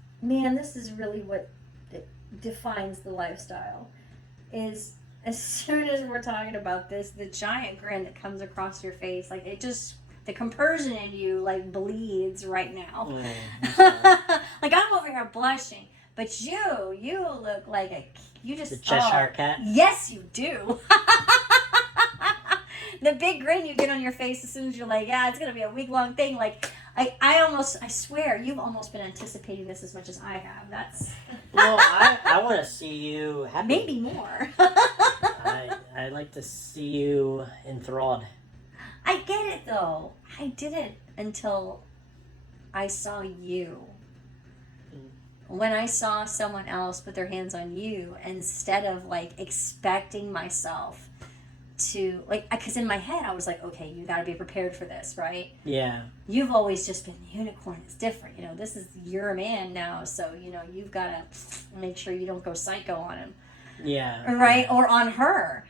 really what defines the lifestyle. Is as soon as we're talking about this, the giant grin that comes across your face, like it just, the compersion in you like bleeds right now. Like I'm over here blushing, but you look like you just The Cheshire cat? Yes, you do. The big grin you get on your face as soon as you're like, yeah, it's gonna be a week-long thing. Like I swear, you've almost been anticipating this as much as I have. That's Well, I want to see you happy. maybe more. I'd like to see you enthralled. I get it though. I didn't until I saw you. When I saw someone else put their hands on you, instead of like expecting myself to, like, because in my head I was like, okay, you got to be prepared for this, right? Yeah. You've always just been the unicorn. It's different, this is your man now, so you've got to make sure you don't go psycho on him. Yeah. Right? Or on her.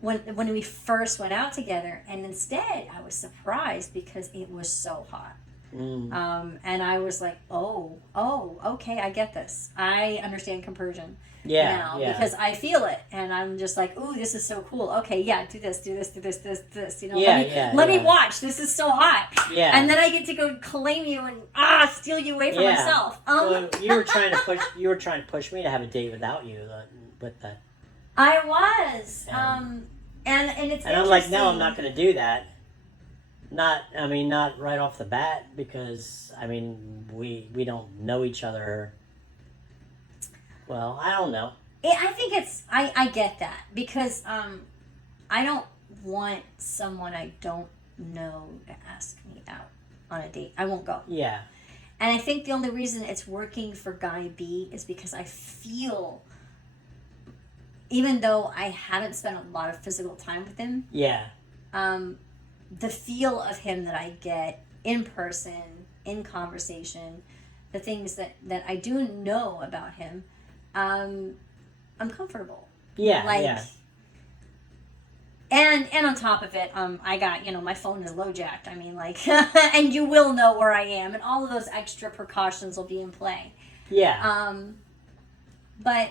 When we first went out together, and instead I was surprised because it was so hot. And I was like, oh, okay, I get this. I understand compersion now because I feel it, and I'm just like, ooh, this is so cool. Okay, yeah, do this. Let me watch. This is so hot. Yeah. And then I get to go claim you and steal you away from myself. Well, you were trying to push me to have a date without you, with that. I was. And it's and I'm like, no, I'm not going to do that. Not right off the bat, because we don't know each other. Well, I don't know. I think I get that, because I don't want someone I don't know to ask me out on a date. I won't go. Yeah. And I think the only reason it's working for Guy B is because I feel, even though I haven't spent a lot of physical time with him, the feel of him that I get in person, in conversation, the things that I do know about him, I'm comfortable. Yeah, And on top of it, I got, my phone is low jacked. And you will know where I am, and all of those extra precautions will be in play. Yeah. But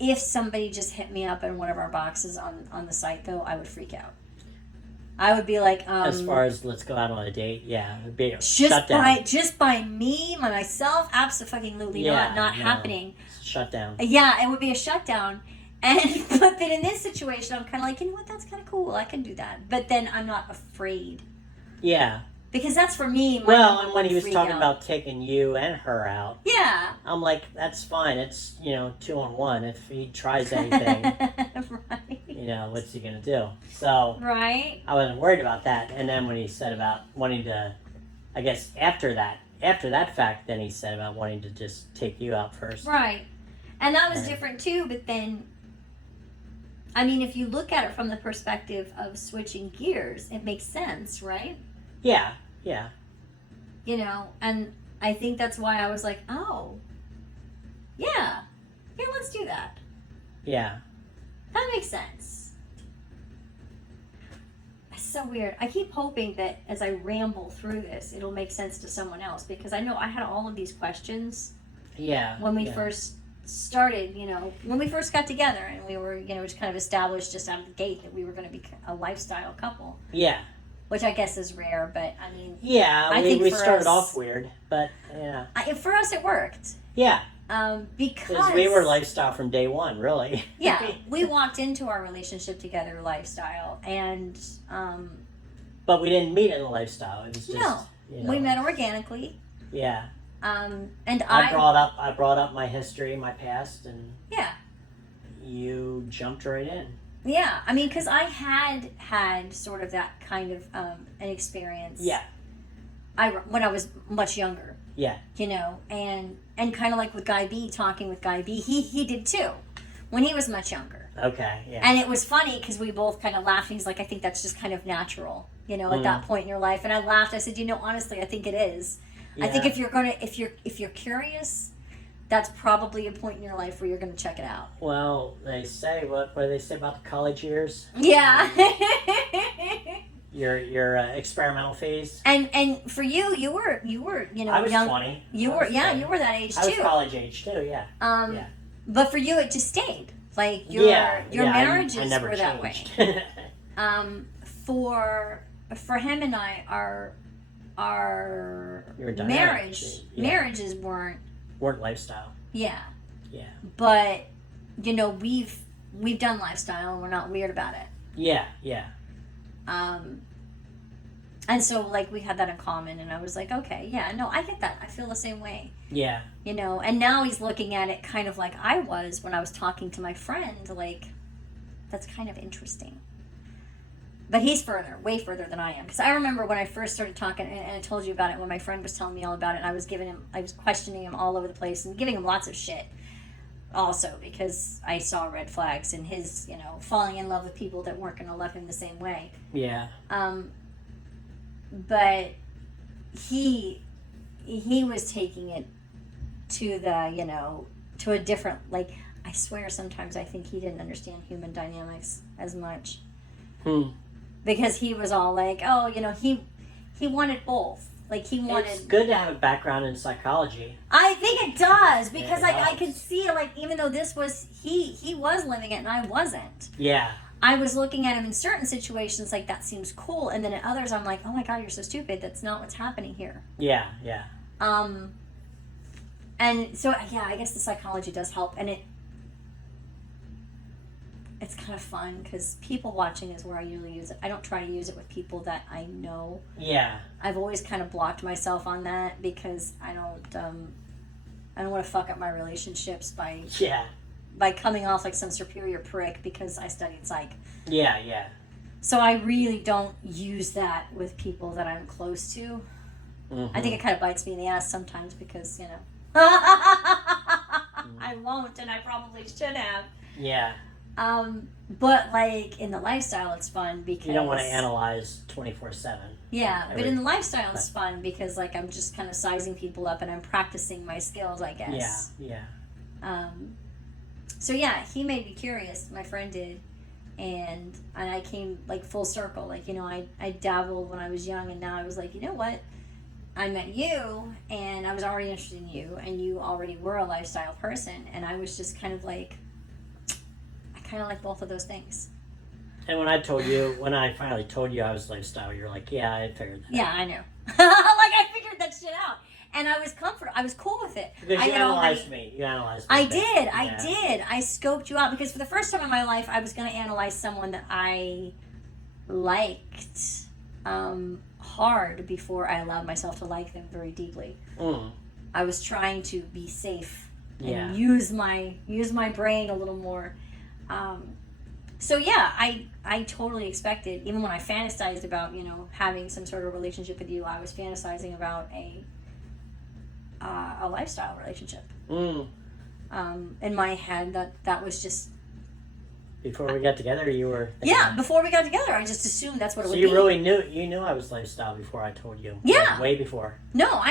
if somebody just hit me up in one of our boxes on the site, though, I would freak out. I would be like, as far as let's go out on a date, it'd be a just shutdown. by me, myself, absolutely not happening. Shutdown. Yeah, it would be a shutdown. But then in this situation, I'm kind of like, you know what? That's kind of cool. I can do that. But then I'm not afraid. Yeah. Because that's for me. And when he was talking about taking you and her out, I'm like, that's fine. It's 2-on-1. If he tries anything, right. What's he gonna do? So right. I wasn't worried about that. And then when he said about wanting to, I guess after that fact, then he said about wanting to just take you out first. Right. And that was different too. But then, if you look at it from the perspective of switching gears, it makes sense, right? Yeah. And I think that's why I was like, oh, yeah, let's do that. Yeah. That makes sense. It's so weird. I keep hoping that as I ramble through this, it'll make sense to someone else, because I know I had all of these questions. Yeah. When we first started, when we first got together, and we were, just kind of established just out of the gate that we were going to be a lifestyle couple. Yeah. Which I guess is rare, but yeah, I think we for started us, off weird, but yeah. For us, it worked. Yeah. Because we were lifestyle from day one, really. Yeah, we walked into our relationship together lifestyle, and but we didn't meet in a lifestyle. It was just we met organically. Yeah. And I brought up my history, my past, and you jumped right in. Yeah, because I had sort of that kind of an experience. Yeah. When I was much younger. Yeah. You know, and kind of like with Guy B, talking with Guy B, he did too, when he was much younger. Okay. Yeah. And it was funny because we both kind of laughed. He's like, I think that's just kind of natural, you know, at that point in your life. And I laughed. I said, you know, honestly, I think it is. Yeah. I think if you're curious, that's probably a point in your life where you're gonna check it out. Well, they say what do they say about the college years? Yeah. Your experimental phase. And for you, you were you know, I was young. 20. You I were was 20. you were that age I was too. college age too. Yeah. Yeah. But for you, it just stayed. Like your marriages I never were that way. changed. For him and I, our Your dynamic, marriages weren't lifestyle. Yeah. Yeah. But you know, we've done lifestyle and we're not weird about it. Yeah. Yeah. And so like we had that in common, and I was like, okay, yeah, no, I get that. I feel the same way. Yeah. You know, and now he's looking at it kind of like I was when I was talking to my friend, like, that's kind of interesting. But he's way further than I am. Because I remember when I first started talking, and I told you about it when my friend was telling me all about it, and I was questioning him all over the place and giving him lots of shit. Also, because I saw red flags in his, you know, falling in love with people that weren't going to love him the same way. Yeah. But he was taking it to the, you know, to a different, like, I swear sometimes I think he didn't understand human dynamics as much. Because he was all like, oh, you know, he wanted both. Like, he wanted... It's good to have a background in psychology. I think it does, because Yeah, I could see, like, even though this was... He was living it and I wasn't. Yeah. I was looking at him in certain situations like, that seems cool. And then in others, I'm like, oh my God, you're so stupid. That's not what's happening here. Yeah, yeah. And so, yeah, I guess the psychology does help. And it's kind of fun because people watching is where I usually use it. I don't try to use it with people that I know. Yeah. I've always kind of blocked myself on that because I don't want to fuck up my relationships by coming off like some superior prick because I studied psych. Yeah, yeah. So I really don't use that with people that I'm close to. I think it kind of bites me in the ass sometimes because, you know, I won't, and I probably should have. Yeah. But like in the lifestyle, it's fun because you don't want to analyze 24/7. Yeah, but in the lifestyle, it's fun because like I'm just kind of sizing people up and I'm practicing my skills, I guess. Yeah, yeah. So yeah, he made me curious. My friend did, and I came like full circle. Like, you know, I dabbled when I was young, and now I was like, you know what? I met you, and I was already interested in you, and you already were a lifestyle person, and I was just kind of like, I kind of like both of those things. And when I finally told you I was lifestyle, you're like, yeah, I figured that. Yeah, I know. Like, I figured that shit out. And I was I was cool with it. Because you analyzed me. You analyzed me. I did. I scoped you out because for the first time in my life, I was going to analyze someone that I liked hard before I allowed myself to like them very deeply. I was trying to be safe and use my brain a little more. So yeah, I totally expected, even when I fantasized about, you know, having some sort of relationship with you, I was fantasizing about a lifestyle relationship. In my head, that was just... Before we got together, you were... Yeah, before we got together, I just assumed that's what it would be. So you really knew I was lifestyle before I told you. Yeah. Like, way before. No,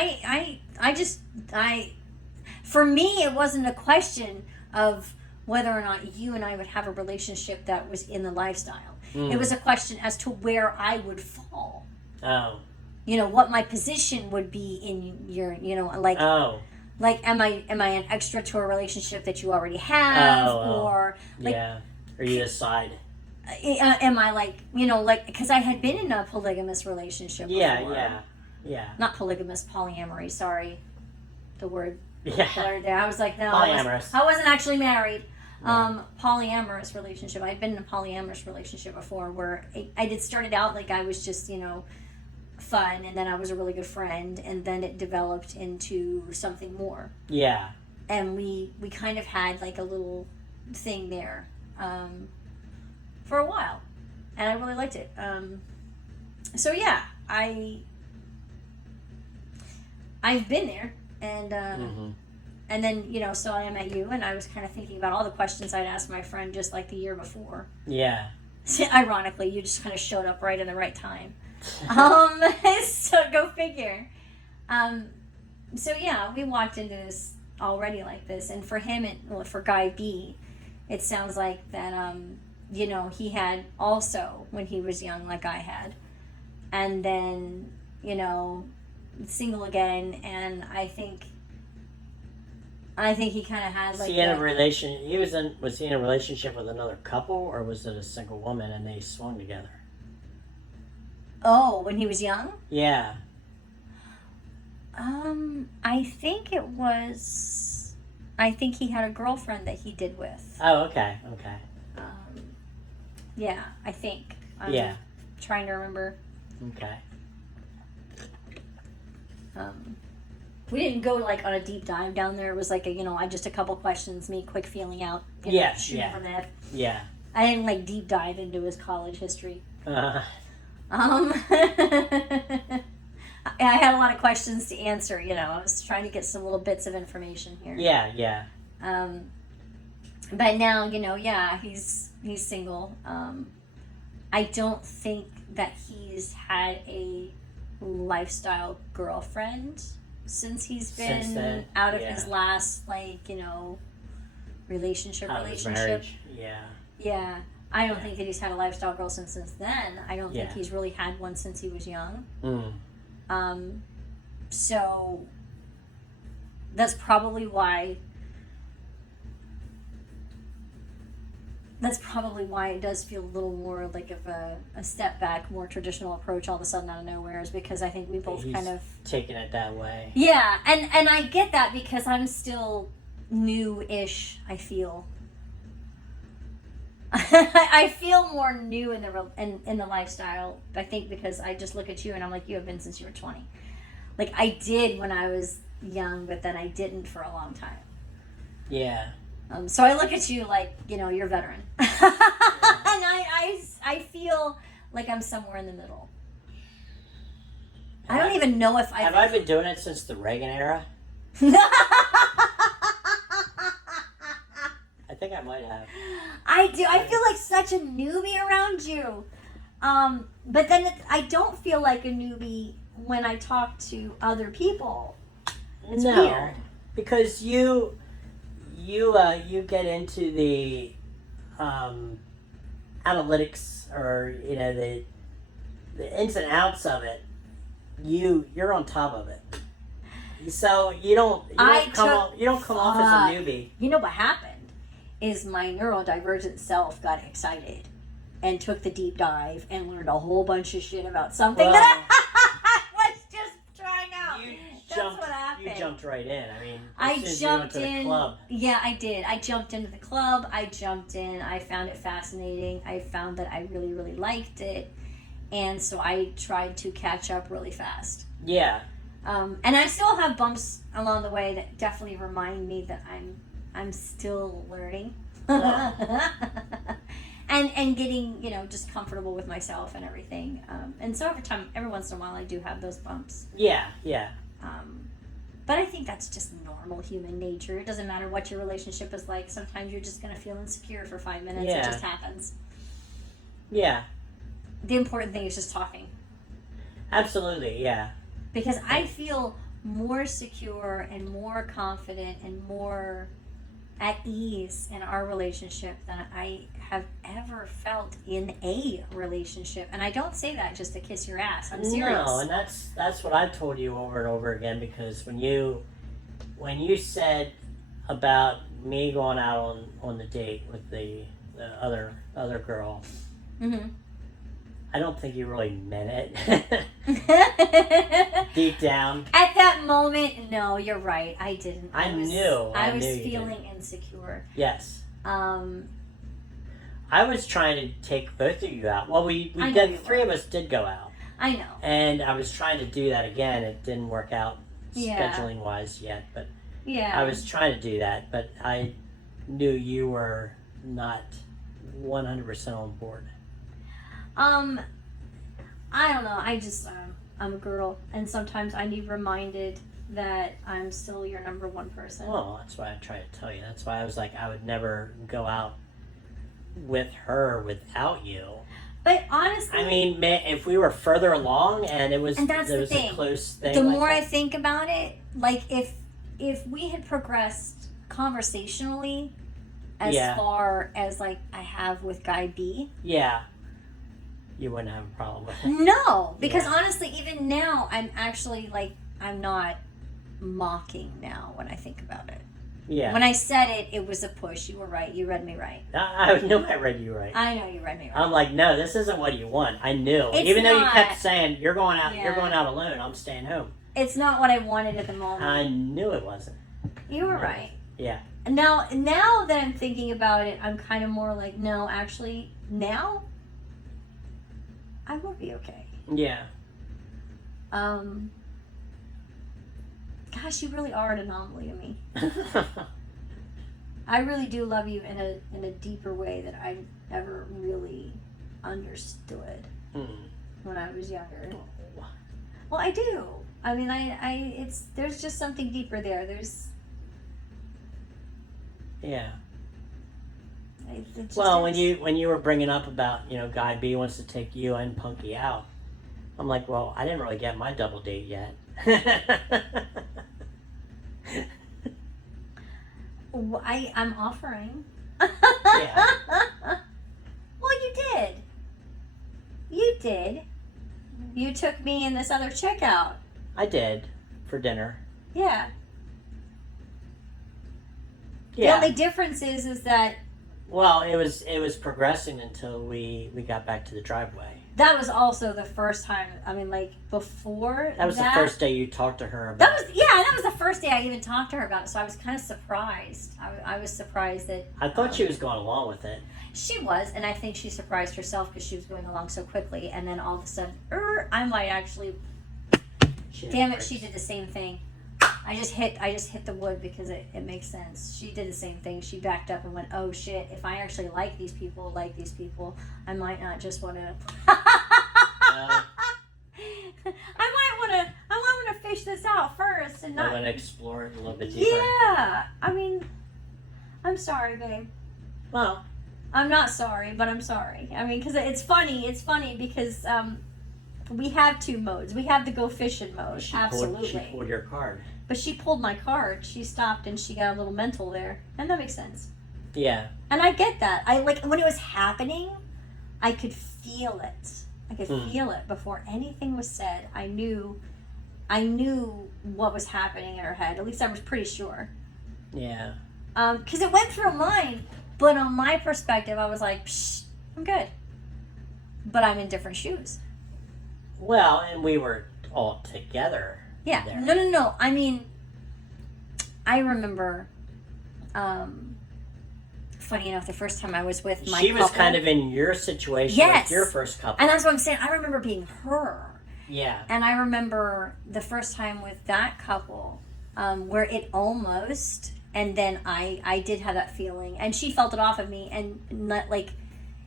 for me, it wasn't a question of whether or not you and I would have a relationship that was in the lifestyle. It was a question as to where I would fall. Oh. You know, what my position would be in your, you know, like... Oh. Like, am I an extra to a relationship that you already have? Or, like... Yeah. Or you decide. Am I like, you know, like... Because I had been in a polygamous relationship before. Yeah. Not polygamous, polyamory, sorry. The word... Yeah. There. I was like, no, Polyamorous. I wasn't actually married. Polyamorous relationship. I'd been in a polyamorous relationship before where I started out like I was just, you know, fun, and then I was a really good friend, and then it developed into something more. Yeah. And we kind of had like a little thing there for a while, and I really liked it. So yeah, I've been there, and Mm-hmm. and then so I met you, and I was kind of thinking about all the questions I'd asked my friend just like the year before. Yeah. Ironically, you just kind of showed up right in the right time. So go figure. So yeah, we walked into this already like this, and for him, for Guy B, it sounds like that. He had also when he was young, like I had, and then single again, and I think he kind of had Was like he in a that- relation? Was he in a relationship with another couple, or was it a single woman and they swung together? Oh, when he was young. Yeah. I think it was. I think he had a girlfriend that he did with. Oh, okay. Okay. Yeah, I think. I'm Yeah. trying to remember. Okay. We didn't go like on a deep dive down there. It was like just a couple questions, me quick feeling out. Yeah, shooting yeah. from the hip. Yeah. I didn't like deep dive into his college history. I had a lot of questions to answer. I was trying to get some little bits of information here. Yeah. Yeah. But now, yeah, he's single. I don't think that he's had a lifestyle girlfriend since he's been Since then, out of yeah. his last, relationship. Out of his marriage. Yeah. Yeah. I don't Yeah. think that he's had a lifestyle girl since then. I don't think Yeah. he's really had one since he was young. Mm. So that's probably why it does feel a little more like of a step back, more traditional approach all of a sudden out of nowhere, is because I think we both He's kind of taking it that way. yeah, and I get that because I'm still new-ish. I feel I feel more new in the lifestyle. I think because I just look at you and I'm like, you have been since you were 20. Like I did when I was young, but then I didn't for a long time. Yeah. So I look at you like you're a veteran, and I feel like I'm somewhere in the middle. I don't even know if Have I been doing it since the Reagan era? I think I might have. I do. I feel like such a newbie around you. But then I don't feel like a newbie when I talk to other people. It's weird. Because you get into the analytics or the ins and outs of it. You're on top of it. So you don't come off as a newbie. You know what happened is my neurodivergent self got excited and took the deep dive and learned a whole bunch of shit about something that I was just trying out. That's what happened. You jumped right in. I mean, I as soon as jumped you went to in. the club. Yeah, I did. I jumped into the club. I jumped in. I found it fascinating. I found that I really, really liked it. And so I tried to catch up really fast. Yeah. And I still have bumps along the way that definitely remind me that I'm still learning. and getting, just comfortable with myself and everything. And so every once in a while I do have those bumps. Yeah, yeah. But I think that's just normal human nature. It doesn't matter what your relationship is like. Sometimes you're just going to feel insecure for 5 minutes. Yeah. It just happens. Yeah. The important thing is just talking. Absolutely, yeah. Because I feel more secure and more confident and more at ease in our relationship than I have ever felt in a relationship. And I don't say that just to kiss your ass. I'm serious. No, and that's what I've told you over and over again, because when you said about me going out on the date with the other girl, Mm-hmm. I don't think you really meant it. Deep down. At that moment, no, you're right. I didn't. I was knew you feeling insecure. Yes. Um, I was trying to take both of you out. Well, we I know did. you Three were. of us did go out, I know. and I was trying to do that again. It didn't work out Yeah. scheduling wise yet, but Yeah. I was trying to do that. But I knew you were not 100% on board. I don't know. I just, I'm a girl, and sometimes I need reminded that I'm still your number one person. Well, that's why I try to tell you. That's why I was like, I would never go out with her without you. But honestly, I mean, if we were further along and it was, And that's there the was thing. a close thing. the like more I that. think about it, like if we had progressed conversationally as Yeah. far as like I have with Guy B, Yeah. You wouldn't have a problem with it. no, because Yeah. honestly, even now, I'm actually like I'm not mocking now when I think about it. Yeah. When I said it, it was a push. You were right. You read me right. I knew I read you right. I know you read me right. I'm like, no, this isn't what you want. I knew. It's Even though you not. kept saying, you're going out Yeah. alone, I'm staying home. It's not what I wanted at the moment. I knew it wasn't. You were right. Yeah. Now that I'm thinking about it, I'm kind of more like, no, actually, now I will be okay. Yeah. Gosh, you really are an anomaly to me. I really do love you in a deeper way that I ever really understood when I was younger. Well, I do. I mean, there's just something deeper there. Yeah. It just Well, is. when you were bringing up about, Guy B wants to take you and Punky out, I'm like, well, I didn't really get my double date yet. I'm offering. Yeah. Well, you did. You did. You took me and this other chick out. I did for dinner. Yeah. Yeah. The only difference is that Well, it was progressing until we got back to the driveway. that was also the first time. I mean, like before That was the first day you talked to her about. that was the first day I even talked to her about it. So I was kind of surprised. I was surprised that I thought she was going along with it. she was, and I think she surprised herself because she was going along so quickly. And then all of a sudden, I might actually. Damn it! She did the same thing. I just hit the wood because it makes sense. She did the same thing. She backed up and went, "Oh shit! If I actually like these people, I might not just want to. I might want to fish this out first and I not. want to explore it a little bit deeper. Yeah. I mean, I'm sorry, babe. Well, I'm not sorry, but I'm sorry. I mean, because it's funny. It's funny because we have two modes. We have the go fishing mode, she absolutely. pulled your card. But she pulled my card. She stopped and she got a little mental there, and that makes sense. Yeah. And I get that. I like when it was happening. I could feel it. I could feel it before anything was said. I knew what was happening in her head. At least I was pretty sure. Yeah. Because it went through mine, but on my perspective, I was like, Psh, I'm good. But I'm in different shoes. Well, and we were all together. Yeah. There. No. I mean, I remember, funny enough, the first time I was with my She was couple, kind of in your situation Yes. with your first couple. and that's what I'm saying. I remember being her. Yeah. And I remember the first time with that couple, where it almost, and then I did have that feeling, and she felt it off of me, and not like,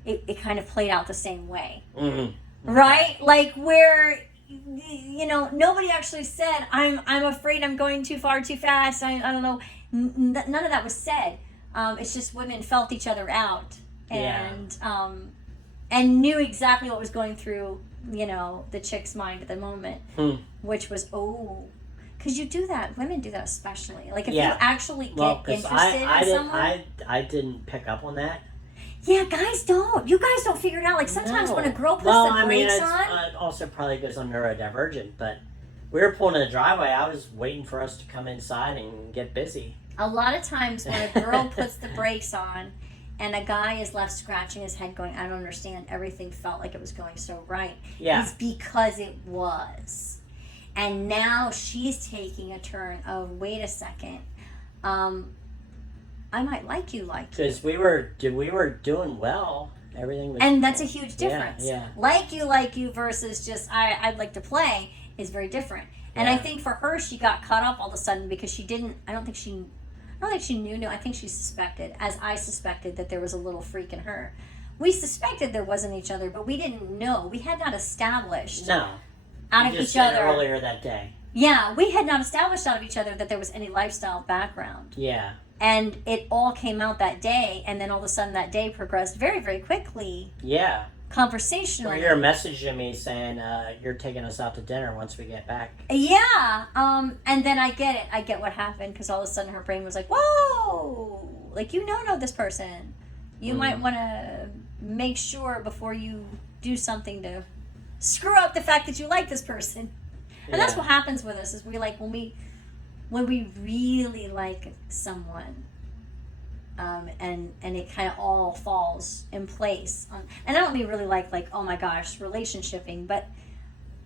it kind of played out the same way. Mm-hmm. Right? Like where, nobody actually said, I'm afraid I'm going too far too fast. I don't know. None of that was said. It's just women felt each other out and knew exactly what was going through, the chick's mind at the moment, which was, because you do that. Women do that especially. Like if you actually get interested in someone. I didn't pick up on that. Yeah, guys don't. You guys don't figure it out. Like sometimes when a girl puts the brakes on. It also probably goes on neurodivergent, but we were pulling in the driveway. I was waiting for us to come inside and get busy. A lot of times when a girl puts the brakes on and a guy is left scratching his head going, I don't understand, everything felt like it was going so right. Yeah. It's because it was. And now she's taking a turn of, wait a second, I might like you. Because we were doing well. Everything was. And that's a huge difference. Yeah. Like you versus just I'd like to play is very different. And I think for her, she got caught up all of a sudden because she didn't. I don't think she knew. No, I think she suspected, as I suspected, that there was a little freak in her. We suspected there wasn't each other, but we didn't know. We had not established No. out You of just each said other earlier that day. Yeah, we had not established out of each other that there was any lifestyle background. Yeah. And it all came out that day, and then all of a sudden that day progressed very, very quickly. Yeah. Conversationally. Or you're messaging me saying you're taking us out to dinner once we get back. Yeah. And then I get it. I get what happened, because all of a sudden her brain was like, whoa! Like, you know this person. You might want to make sure before you do something to screw up the fact that you like this person. And that's what happens with us, is we like, when we really like someone, and it kind of all falls in place. And I don't mean really like, oh my gosh, relationshiping, but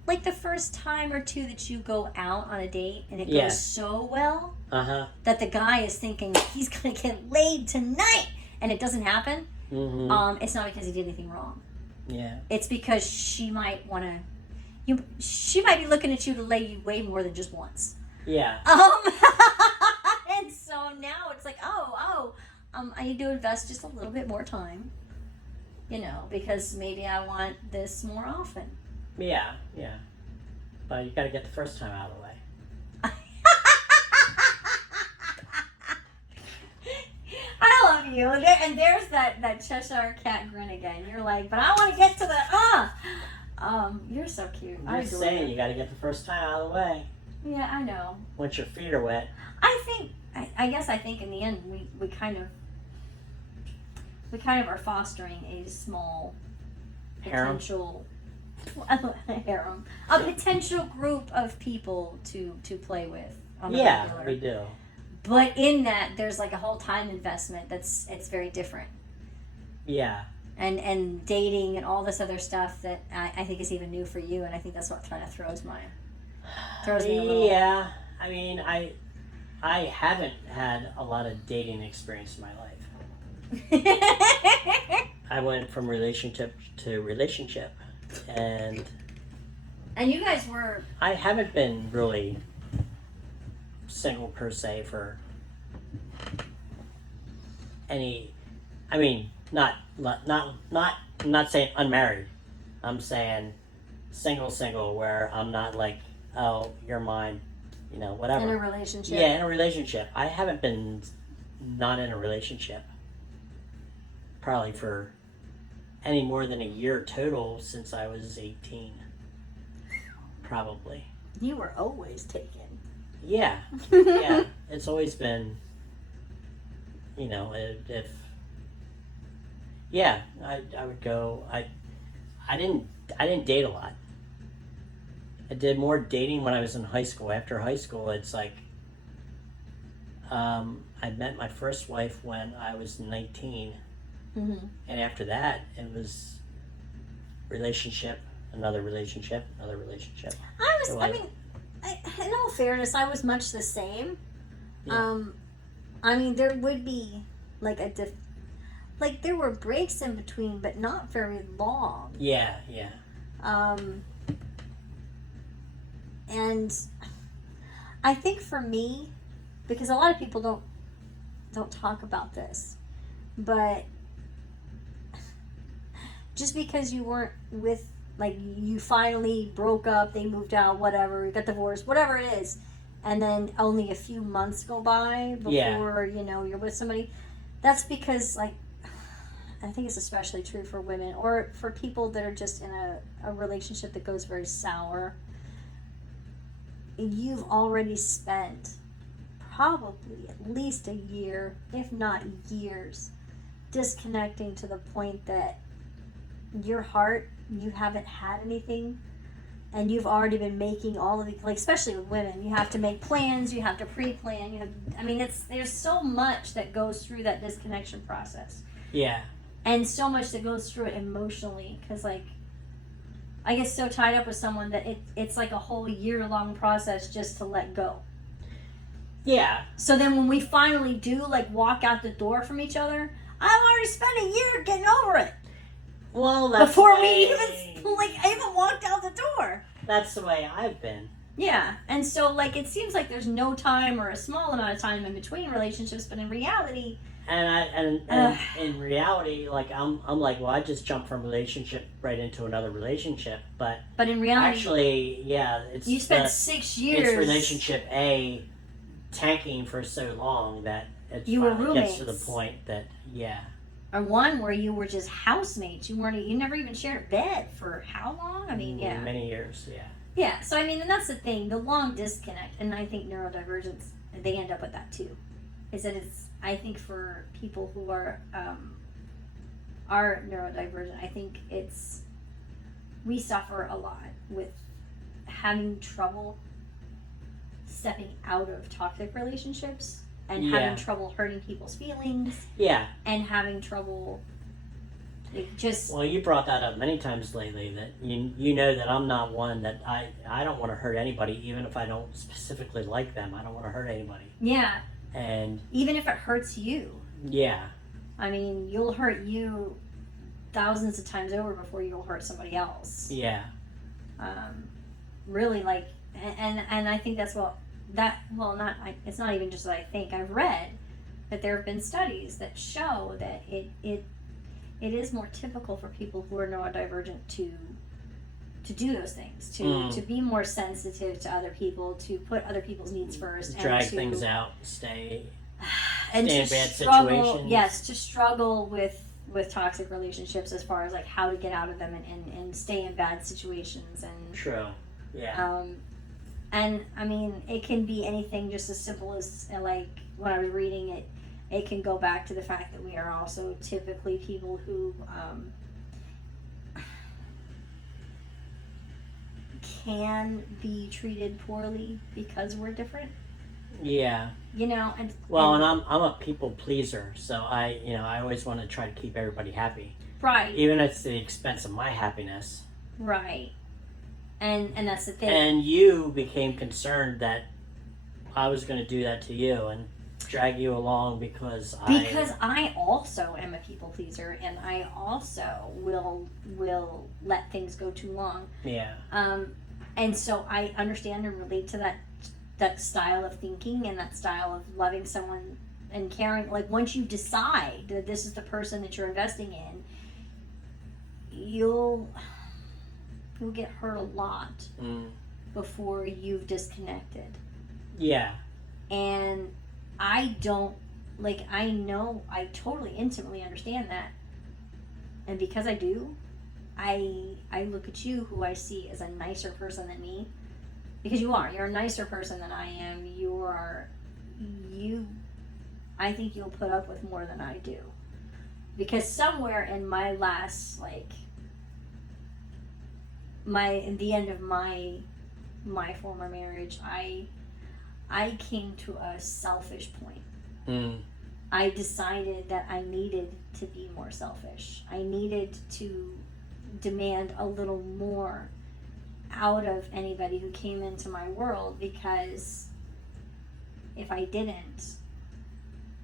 like the first time or two that you go out on a date and it goes so well that the guy is thinking he's going to get laid tonight, and it doesn't happen. It's not because he did anything wrong. Yeah. It's because she might want to. She might be looking at you to lay you way more than just once. Yeah. And so now it's like, I need to invest just a little bit more time, because maybe I want this more often. Yeah, yeah. But you got to get the first time out of the way. I love you. And there's that Cheshire cat grin again. You're like, but I want to get to the, you're so cute. I'm just saying, you got to get the first time out of the way. Yeah, I know. Once your feet are wet. I guess I think in the end we kind of are fostering a small potential harem, a potential group of people to play with on the regular. We do. But in that, there's like a whole time investment it's very different. Yeah. And dating and all this other stuff that I think is even new for you, and I think that's what kind of throws me a little. Yeah, I mean, I haven't had a lot of dating experience in my life. I went from relationship to relationship, and you guys were. I haven't been really single per se for any. I mean, not I'm not saying unmarried. I'm saying single, where I'm not like, oh, you're mine, whatever. In a relationship. Yeah, in a relationship. I haven't been not in a relationship probably for any more than a year total since I was 18. Probably. You were always taken. Yeah. Yeah. It's always been, if yeah, I would go. I didn't date a lot. I did more dating when I was in high school. After high school, it's like I met my first wife when I was 19, and after that, it was relationship, another relationship, another relationship. In all fairness, I was much the same. Yeah. There would be there were breaks in between, but not very long. Yeah. And I think for me, because a lot of people don't talk about this, but just because you weren't with, you finally broke up, they moved out, whatever, you got divorced, whatever it is, and then only a few months go by before you're with somebody, that's because I think it's especially true for women or for people that are just in a relationship that goes very sour. You've already spent probably at least a year, if not years, disconnecting to the point that your heart, you haven't had anything, and you've already been making all of the, especially with women, you have to make plans, you have to pre-plan, there's so much that goes through that disconnection process. Yeah. And so much that goes through it emotionally, because I get so tied up with someone that it's like a whole year-long process just to let go. Yeah. So then when we finally do walk out the door from each other, I've already spent a year getting over it. Well, that's before we even I even walked out the door. That's the way I've been. Yeah, and so like it seems like there's no time or a small amount of time in between relationships, but in reality, And in reality, like I'm like, well, I just jumped from relationship right into another relationship, but in reality, actually, yeah, you spent 6 years. it's relationship A tanking for so long that it You were finally gets to roommates. the point that Or one where you were just housemates. You never even shared a bed for how long? I mean, yeah. many years, Yeah, so I mean, and that's the thing, the long disconnect, and I think neurodivergence, they end up with that too. Is that it's, I think for people who are neurodivergent, I think we suffer a lot with having trouble stepping out of toxic relationships and having trouble hurting people's feelings and having trouble just. Well, you brought that up many times lately, that you know that I'm not one that I don't want to hurt anybody, even if I don't specifically like them. I don't want to hurt anybody. Yeah. And even if it hurts you. Yeah. I mean, you'll hurt you thousands of times over before you'll hurt somebody else. Yeah. Really, like, and I think that's it's not even just that I think. I've read that there have been studies that show that it is more typical for people who are neurodivergent to do those things, to be more sensitive to other people, to put other people's needs first, drag and to, things out, stay and in to bad struggle. situations. Yes, to struggle with toxic relationships as far as like how to get out of them and stay in bad situations and. True. Yeah. And I mean, it can be anything just as simple as like when I was reading it. It can go back to the fact that we are also typically people who can be treated poorly because we're different. Yeah. You know, and I'm a people pleaser, so I always want to try to keep everybody happy. Right. Even at the expense of my happiness. Right. And that's the thing. And you became concerned that I was going to do that to you and drag you along because I also am a people pleaser, and I also will let things go too long. Yeah. And so I understand and relate to that style of thinking and that style of loving someone and caring. Like once you decide that this is the person that you're investing in, you'll get hurt a lot before you've disconnected. Yeah. And I don't, like, I know, I totally intimately understand that. And because I do, I look at you, who I see as a nicer person than me. Because you're a nicer person than I am. I think you'll put up with more than I do. Because somewhere in my last, in the end of my former marriage, I came to a selfish point. I decided that I needed to be more selfish. I needed to demand a little more out of anybody who came into my world, because if I didn't,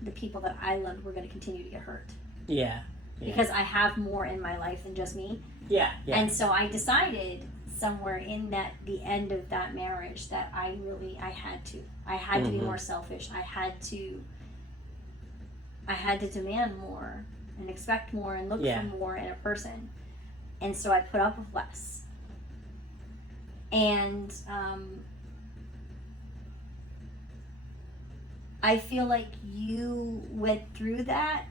the people that I loved were going to continue to get hurt. Yeah. Because I have more in my life than just me. Yeah. And so I decided somewhere in the end of that marriage that I had to be more selfish. I had to demand more and expect more and look for more in a person. And so I put up with less. And I feel like you went through that,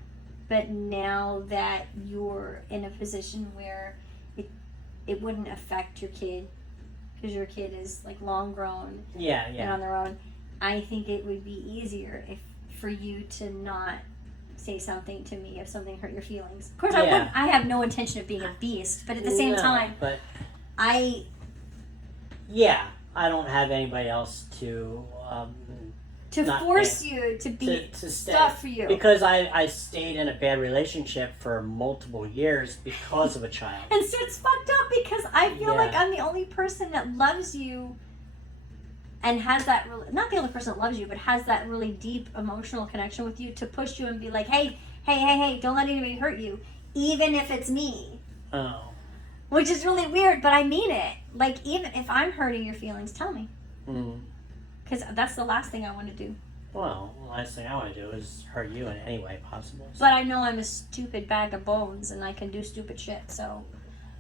but now that you're in a position where it wouldn't affect your kid, because your kid is like long grown and on their own, I think it would be easier for you to not say something to me if something hurt your feelings. Of course, I have no intention of being a beast, but at the same time, but I don't have anybody else to force you to be to stuff for you, because I stayed in a bad relationship for multiple years because of a child. And so it's fucked up, because I feel like I'm the only person that loves you and has that not the only person that loves you, but has that really deep emotional connection with you to push you and be like, hey, don't let anybody hurt you, even if it's me. Oh. Which is really weird, but I mean it. Like, even if I'm hurting your feelings, tell me. Because that's the last thing I want to do. Well, the last thing I want to do is hurt you in any way possible. So. But I know I'm a stupid bag of bones and I can do stupid shit. So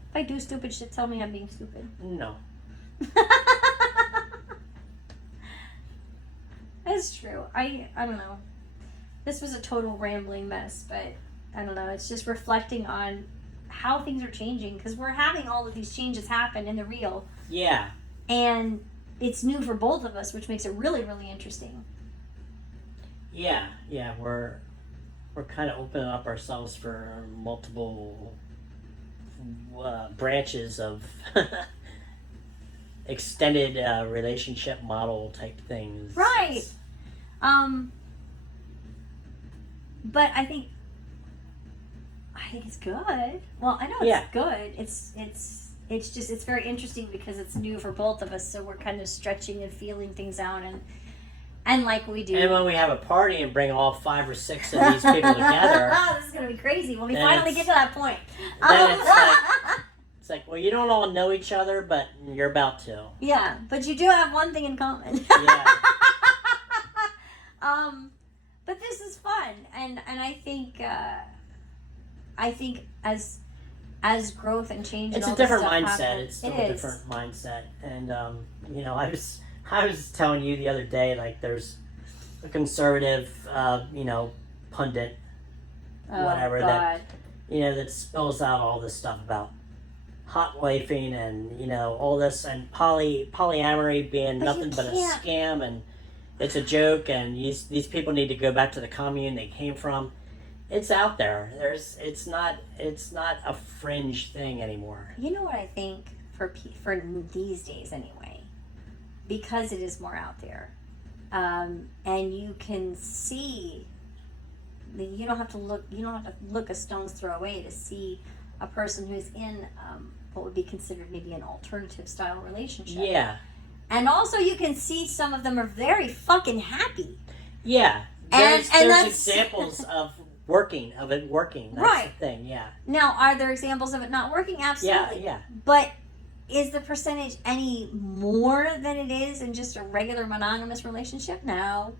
if I do stupid shit, tell me I'm being stupid. No. That's true. I don't know. This was a total rambling mess, but I don't know. It's just reflecting on how things are changing because we're having all of these changes happen in the real. Yeah. And it's new for both of us, which makes it really, really interesting. Yeah, we're kind of opening up ourselves for multiple branches of extended relationship model type things. Right. But I think it's good. Well, I know it's good. It's just it's very interesting because it's new for both of us, so we're kind of stretching and feeling things out and like we do. And when we have a party and bring all 5 or 6 of these people together, this is gonna be crazy when we finally get to that point. Then it's like, well, you don't all know each other, but you're about to. Yeah, but you do have one thing in common. Yeah. But this is fun, and I think as growth and change, It's and a all this different stuff mindset. happen, It's still it a is. different mindset, and I was telling you the other day, like there's a conservative, pundit, whatever that spills out all this stuff about hot wifing and all this and polyamory being But nothing you but a can't- scam and it's a joke and these people need to go back to the commune they came from. It's out there. It's not a fringe thing anymore. You know what I think for these days anyway, because it is more out there, and you can see. You don't have to look a stone's throw away to see a person who's in what would be considered maybe an alternative style relationship. Yeah. And also, you can see some of them are very fucking happy. Yeah. And There's that's examples of it working. That's Right. the thing. Yeah. Now, are there examples of it not working? Absolutely. Yeah. But is the percentage any more than it is in just a regular monogamous relationship? No.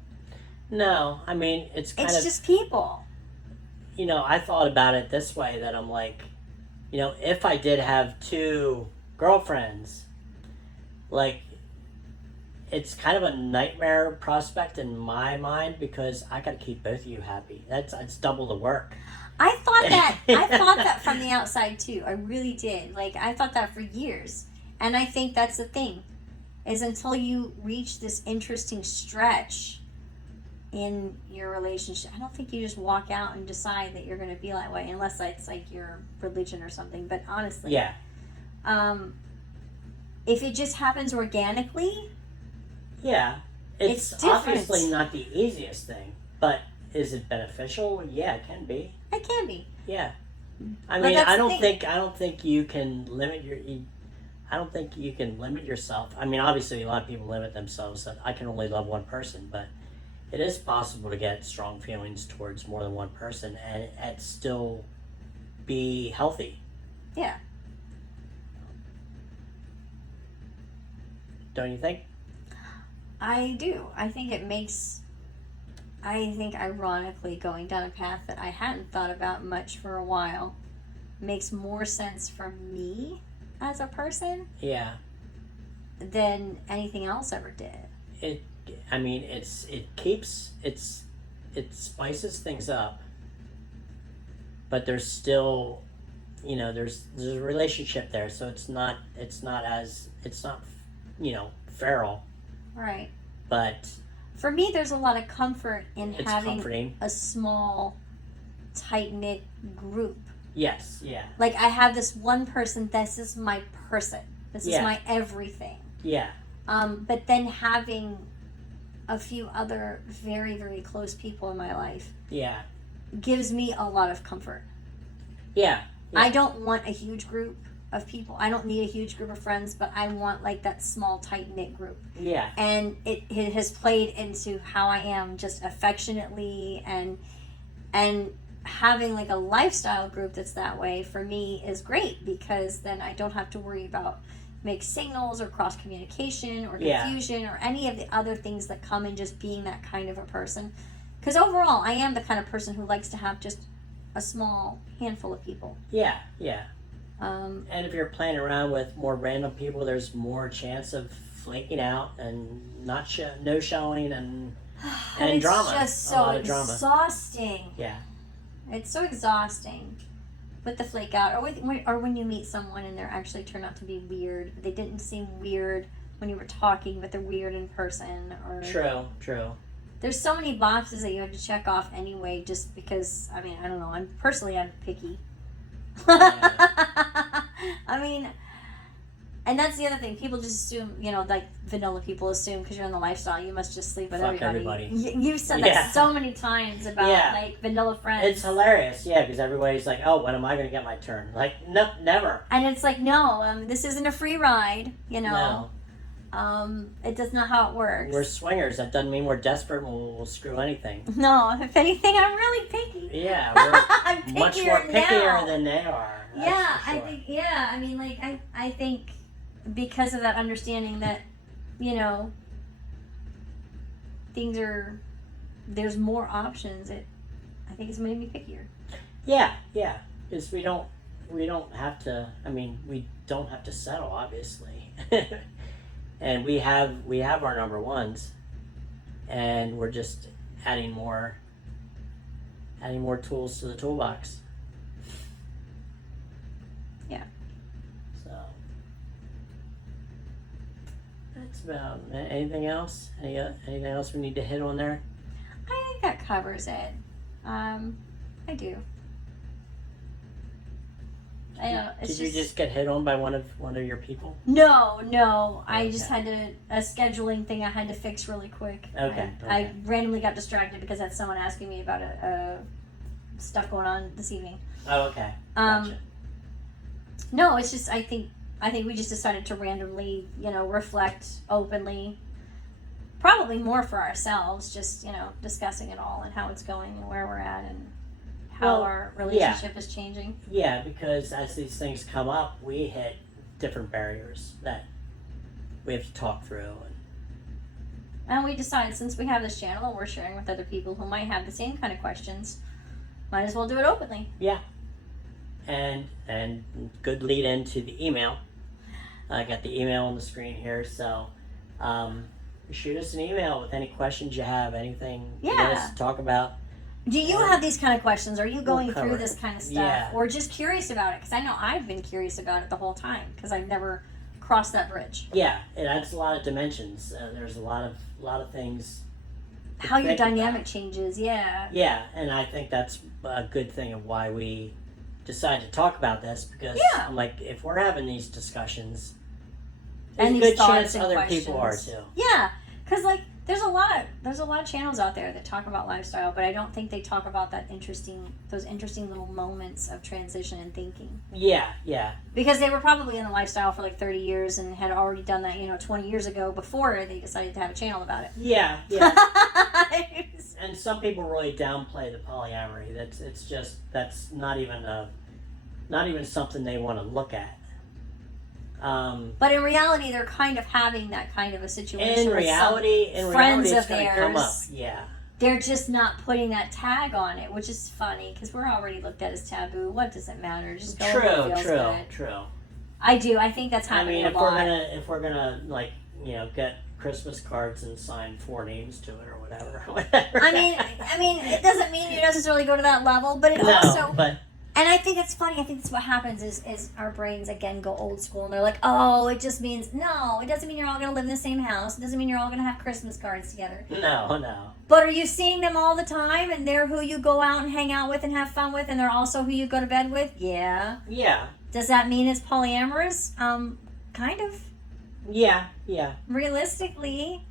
No, I mean it's Just people. I thought about it this way that I'm like, if I did have 2 girlfriends, like it's kind of a nightmare prospect in my mind because I got to keep both of you happy. It's double the work. I thought that from the outside too. I really did. Like I thought that for years. And I think that's the thing. Is until you reach this interesting stretch in your relationship, I don't think you just walk out and decide that you're going to be that way unless it's like your religion or something. But honestly, Yeah. If it just happens organically, Yeah. It's It's different. obviously not the easiest thing, but is it beneficial? Yeah, it can be. it can be. Yeah. I But mean, that's I the don't thing. think you can limit I don't think you can limit yourself. I mean, obviously a lot of people limit themselves that I can only love one person, but it is possible to get strong feelings towards more than one person and still be healthy. Yeah. Don't you think? I do. I think ironically going down a path that I hadn't thought about much for a while makes more sense for me as a person Yeah. than anything else ever did. It spices things up, but there's still, there's a relationship there, so it's not feral, Right. but For me, there's a lot of comfort in it's having comforting. a small, tight-knit group. Yes, yeah, Like, I have this one person, this is my person. This is Yeah. my everything. yeah, But then having a few other very, very close people in my life yeah, gives me a lot of comfort. yeah, yeah. I don't want a huge group of people. I don't need a huge group of friends, but I want like that small, tight-knit group. yeah, And it has played into how I am just affectionately and having like a lifestyle group that's that way for me is great because then I don't have to worry about make signals or cross communication or Yeah. confusion or any of the other things that come in just being that kind of a person. Because overall, I am the kind of person who likes to have just a small handful of people. Yeah, yeah. Um, And if you're playing around with more random people, there's more chance of flaking out and not no showing and it's drama. just A so lot of drama. exhausting. Yeah. It's so exhausting with the flake out, or when you meet someone and they're actually turned out to be weird. They didn't seem weird when you were talking, but they're weird in person. Or True. there's so many boxes that you have to check off anyway, just because. I mean, I don't know. I'm picky. I mean, and that's the other thing. People just assume, like vanilla people assume because you're in the lifestyle, you must just sleep with Fuck everybody. everybody. You've said Yeah. that so many times about like vanilla friends. It's hilarious, yeah, because everybody's like, "Oh, when am I going to get my turn?" Like, no, never. And it's like, no, this isn't a free ride. No, It does not how it works. we're swingers. That doesn't mean we're desperate and we'll screw anything. No, if anything, I'm really picky. Yeah, we're I'm much more pickier pickier now. than they are. That's Yeah, for I sure. think. Yeah, I mean, like, I think because of that understanding that, things are, there's more options. I think it's made me pickier. Yeah, because we don't have to. I mean, we don't have to settle, obviously, and we have our number ones, and we're just adding more tools to the toolbox. Yeah. So that's about anything else. Anything else we need to hit on there? I think that covers it. I do. I know. It's Did you just get hit on by one of your people? No. I just Okay. had a scheduling thing I had to fix really quick. Okay, I okay. randomly got distracted because I had someone asking me about stuff going on this evening. Oh, okay. Um, Gotcha. No, it's just I think we just decided to randomly, reflect openly. Probably more for ourselves, just discussing it all and how it's going and where we're at and how Well, our relationship is changing. Yeah, because as these things come up, we hit different barriers that we have to talk through. And we decided since we have this channel and we're sharing with other people who might have the same kind of questions, might as well do it openly. And good lead into the email. I got the email on the screen here, so shoot us an email with any questions you have, anything you want us to talk about. Do you have these kind of questions? Are you going cover through it. this kind of stuff, Yeah. or just curious about it? Because I know I've been curious about it the whole time because I've never crossed that bridge. Yeah, it adds a lot of dimensions. There's a lot of things. to How your think about. dynamic changes, yeah. Yeah, and I think that's a good thing of why we decided to talk about this, because Yeah. I'm like, if we're having these discussions, And there's a these good thoughts chance and other people are questions. too. Yeah, because like there's a lot of channels out there that talk about lifestyle, but I don't think they talk about those interesting little moments of transition and thinking. Yeah. Because they were probably in the lifestyle for like 30 years and had already done that, 20 years ago before they decided to have a channel about it. Yeah. And some people really downplay the polyamory. That's not even something they want to look at. But in reality, they're kind of having that kind of a situation. In reality, friends it's of going to come up. theirs. Yeah. They're just not putting that tag on it, which is funny because we're already looked at as taboo. What does it matter? Just go where it feels good. True. I do. I think that's I happening mean, a lot. if we're gonna like, get Christmas cards and sign 4 names to it or whatever. I mean, it doesn't mean you necessarily go to that level, but it also. but And I think it's funny. I think that's what happens is our brains again go old school and they're like, oh, it just means no. It doesn't mean you're all gonna live in the same house. It doesn't mean you're all gonna have Christmas cards together. no. But are you seeing them all the time and they're who you go out and hang out with and have fun with and they're also who you go to bed with? Yeah. Yeah. Does that mean it's polyamorous? Kind of. Yeah. Realistically,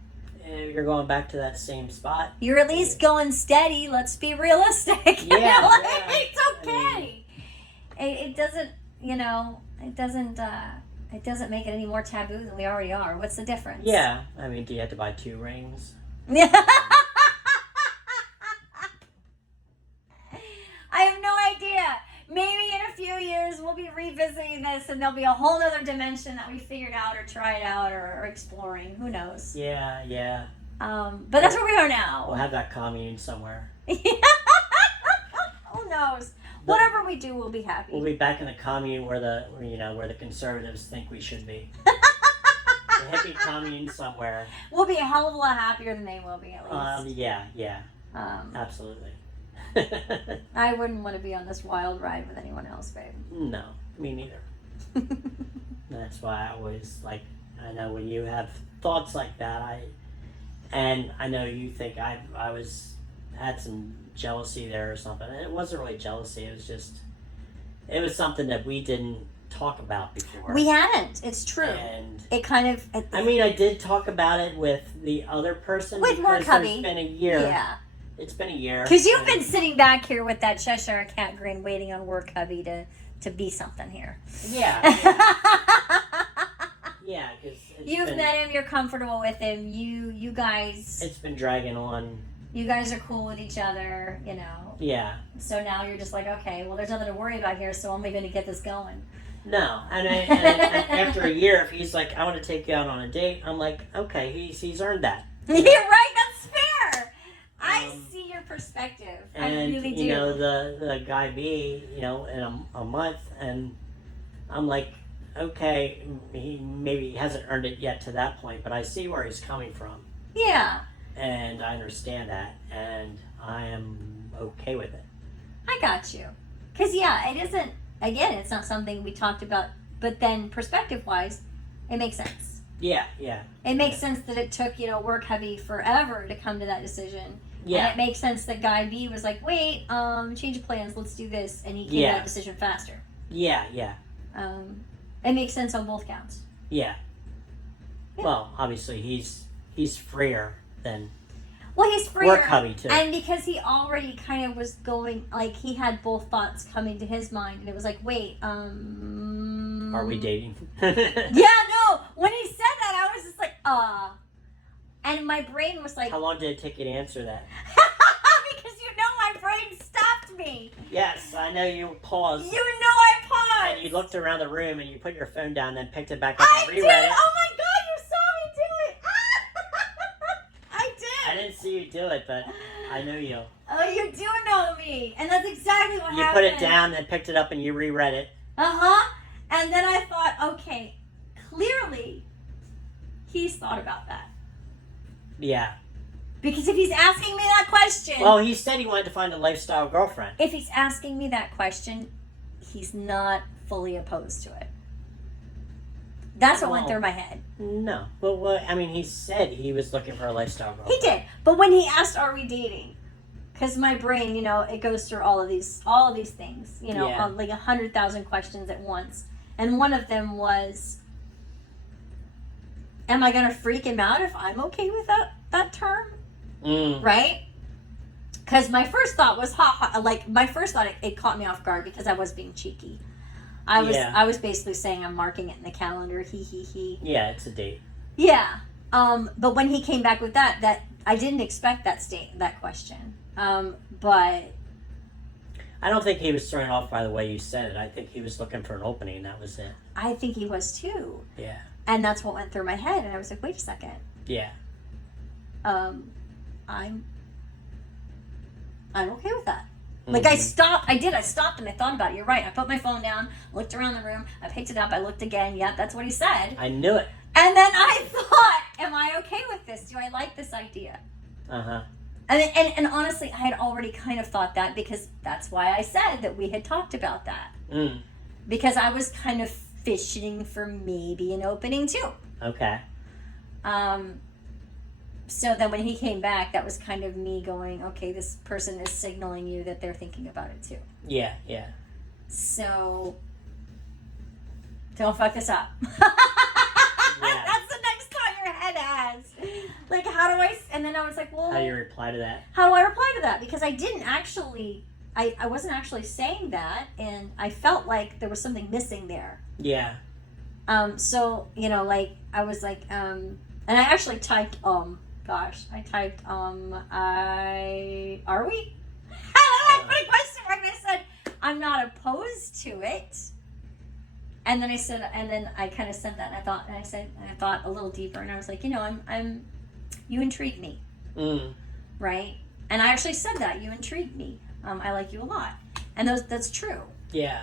You're going back to that same spot. you're at least going steady. Let's be realistic. Yeah, Like, yeah. it's okay. It doesn't, it doesn't make it any more taboo than we already are. What's the difference? Yeah. I mean, do you have to buy 2 rings? I have no idea. Maybe in a few years we'll be revisiting this, and there'll be a whole other dimension that we figured out or tried out or exploring. Who knows? Yeah, yeah. But that's where we are now. We'll have that commune somewhere. Who knows? Whatever we do, we'll be happy. We'll be back in the commune where the conservatives think we should be. The hippie commune somewhere. We'll be a hell of a lot happier than they will be, at least. Yeah. Absolutely. I wouldn't want to be on this wild ride with anyone else, babe. No, me neither. That's why I always I know when you have thoughts like that, I know you think I had some jealousy there or something. And it wasn't really jealousy. It was something that we didn't talk about before. We hadn't. It's true. And it kind of. I did talk about it with the other person. With more cubby. It's been a year. Yeah. It's been a year. Because you've been sitting back here with that Cheshire Cat grin, waiting on work hubby to be something here. Yeah. Yeah, because you've met him. You're comfortable with him. You guys. It's been dragging on. You guys are cool with each other, Yeah. So now you're just like, okay, well, there's nothing to worry about here, so I'm going to get this going. No, and after a year, if he's like, I want to take you out on a date, I'm like, okay, he's earned that. You're right. That's fair. I see your perspective. And, I really do. The guy B, in a month, and I'm like, okay, he maybe hasn't earned it yet to that point, but I see where he's coming from. Yeah. And I understand that, and I am okay with it. I got you. Because, it isn't, again, it's not something we talked about, but then perspective-wise, it makes sense. Yeah. It makes sense that it took, work hubby forever to come to that decision. Yeah. And it makes sense that guy B was like, wait, change of plans, let's do this, and he came to that decision faster. Yeah. It makes sense on both counts. Yeah. Well, obviously, he's freer than he's freer. Work hubby, too. And because he already kind of was going, he had both thoughts coming to his mind, and it was like, wait, are we dating? Yeah, no. When he said that, I was just like, and my brain was like... How long did it take you to answer that? Because my brain stopped me. Yes, I know you paused. I paused. And you looked around the room and you put your phone down, then picked it back up and reread it. Oh my God, you saw me do it. I did. I didn't see you do it, but I know you. Oh, you do know me. And that's exactly what happened. You put it down, then picked it up and you reread it. And then I thought, okay, clearly he's thought about that. Yeah. Because if he's asking me that question... Well, he said he wanted to find a lifestyle girlfriend. If he's asking me that question, he's not fully opposed to it. That's what went through my head. No. Well, he said he was looking for a lifestyle girlfriend. He did. But when he asked, are we dating? Because my brain, it goes through all of these things, like 100,000 questions at once. And one of them was, am I going to freak him out if I'm okay with that term? Right? Because my first thought was, it caught me off guard because I was being cheeky. I was basically saying I'm marking it in the calendar, he. Yeah, it's a date. Yeah. But when he came back with that I didn't expect that question. But I don't think he was thrown off by the way you said it. I think he was looking for an opening, and that was it. I think he was too. Yeah. And that's what went through my head, and I was like, wait a second. Yeah. I'm okay with that. Like, I stopped and I thought about it. You're right. I put my phone down, looked around the room, I picked it up, I looked again. Yeah, that's what he said. I knew it. And then I thought, am I okay with this? Do I like this idea? And honestly, I had already kind of thought that because that's why I said that we had talked about that. Because I was kind of fishing for maybe an opening too. Okay. So then when he came back, that was kind of me going, okay, this person is signaling you that they're thinking about it too. Yeah. So don't fuck this up. Yeah. That's the next thought your head has. Like, how do I... And then I was like, well... How do you reply to that? How do I reply to that? Because I didn't actually... I wasn't actually saying that, and I felt like there was something missing there. Yeah. So, I was like, and I actually typed, are we? I put a question mark and I said, I'm not opposed to it. And then I said, and then I kind of said that, and I thought a little deeper, and I was like, you intrigue me, right? And I actually said that, you intrigue me. I like you a lot, and that's true. Yeah.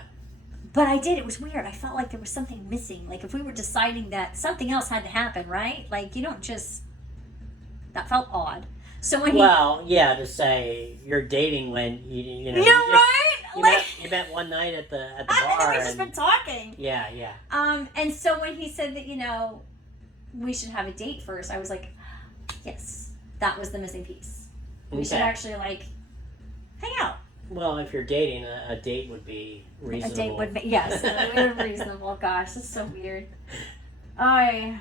But I did. It was weird. I felt like there was something missing. Like if we were deciding that something else had to happen, right? Like you don't just. That felt odd. So when to say you're dating when you know. Yeah, right. You met one night at the bar. And then we've just been talking. Yeah. And so when he said that we should have a date first, I was like, yes, that was the missing piece. We should actually hang out. Well, if you're dating, a date would be reasonable. A date would be, yes, it would be reasonable. Gosh, it's so weird. I'm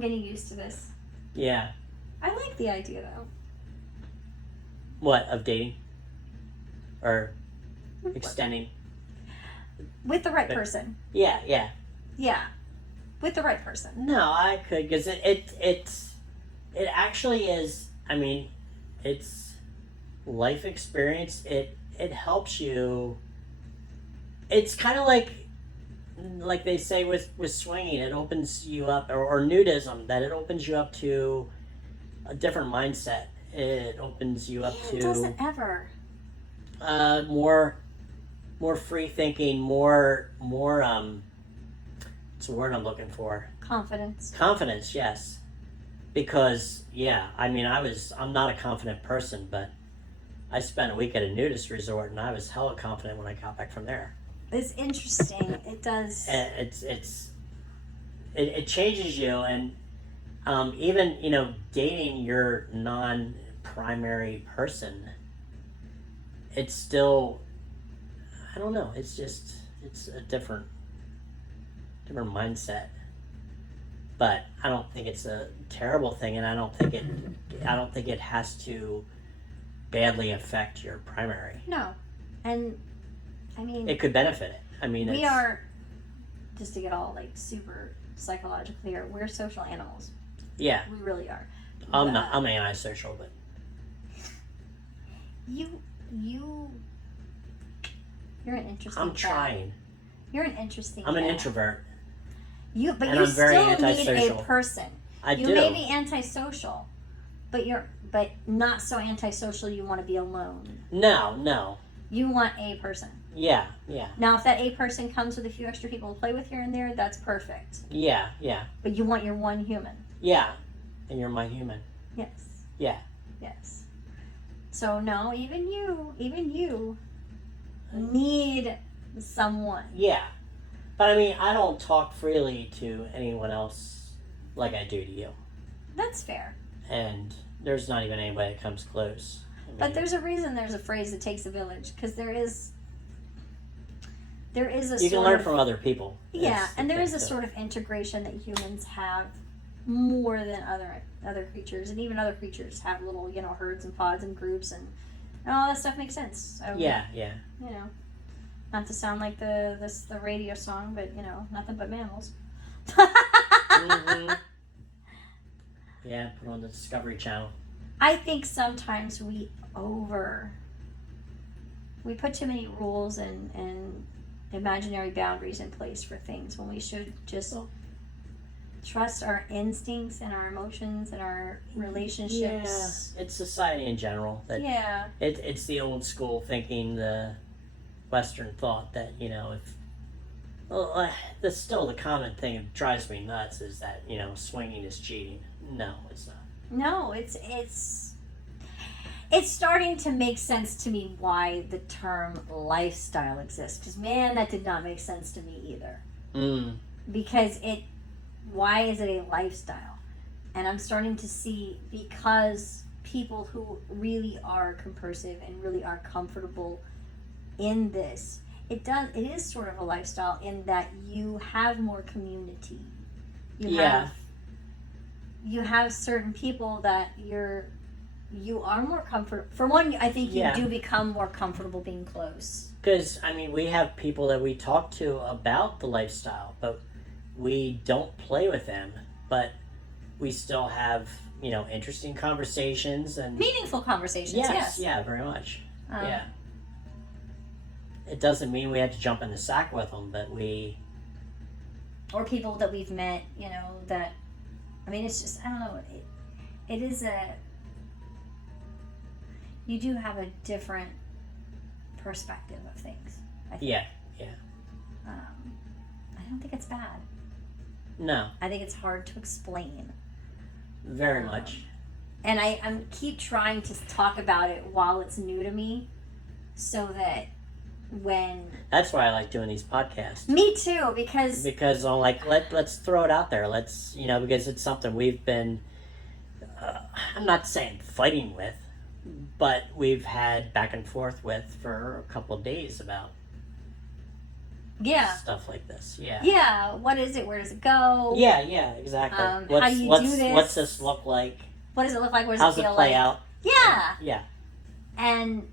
getting used to this. Yeah. I like the idea, though. What, of dating? Or extending? With the right person. Yeah. Yeah. With the right person. No, I could, because it actually is, I mean, it's life experience. It helps you. It's kind of like they say with swinging, it opens you up, or nudism, that it opens you up to a different mindset. It opens you up It doesn't ever. More free thinking, more what's the word I'm looking for? Confidence, yes. Because I'm not a confident person, but I spent a week at a nudist resort, and I was hella confident when I got back from there. It's interesting. It does. It changes you, and even dating your non-primary person, it's still, I don't know. It's a different mindset. But I don't think it's a terrible thing, and I don't think it has to badly affect your primary. No. And I mean, it could benefit it. I mean, we are, just to get all super psychologically here, we're social animals. Yeah. We really are. I'm antisocial, but you're an interesting I'm trying. You're an interesting I'm an introvert. But and you I'm very still need antisocial. a person. You do. may be antisocial, but but not so antisocial you want to be alone. No. You want a person. Yeah. Now, if that a person comes with a few extra people to play with here and there, that's perfect. Yeah. But you want your one human. Yeah. And you're my human. Yes. Yeah. Yes. So no, even you need someone. Yeah. But I mean, I don't talk freely to anyone else like I do to you. That's fair. And there's not even anybody that comes close. But there's a reason there's a phrase that takes a village, because there is a you can learn from other people. Yeah, and there is a sort of integration that humans have more than other creatures, and even other creatures have little herds and pods and groups, and all that stuff makes sense. So, yeah. Not to sound like the radio song, but nothing but mammals. Mm-hmm. Yeah, put on the Discovery Channel. I think sometimes we put too many rules and imaginary boundaries in place for things when we should just trust our instincts and our emotions and our relationships. Yeah, it's society in general. It's the old school thinking, the Western thought that, that's still the common thing that drives me nuts is that, swinging is cheating. No, it's not. No, it's starting to make sense to me why the term lifestyle exists. Because, man, that did not make sense to me either. Because why is it a lifestyle? And I'm starting to see, because people who really are compersive and really are comfortable in this, it is sort of a lifestyle in that you have more community. You have certain people that you are more comfortable. For one, I think you do become more comfortable being close. Because, we have people that we talk to about the lifestyle, but we don't play with them, but we still have, interesting conversations and meaningful conversations. Yes. Yeah, very much. Yeah. It doesn't mean we have to jump in the sack with them, but we or people that we've met, you know, that, I mean, it's just, I don't know, it is you do have a different perspective of things, I think. Yeah. I don't think it's bad. No. I think it's hard to explain. Very much. And I keep trying to talk about it while it's new to me, so that when... That's why I like doing these podcasts. Me too, because I'm like, let's throw it out there. Let's, you know, because it's something we've been, I'm not saying fighting with, but we've had back and forth with for a couple of days about yeah, stuff like this. Yeah. Yeah, what is it? Where does it go? Yeah, exactly. How do you do this? What's this look like? What does it look like? What does How's it feel it play like? out? Yeah. Yeah. And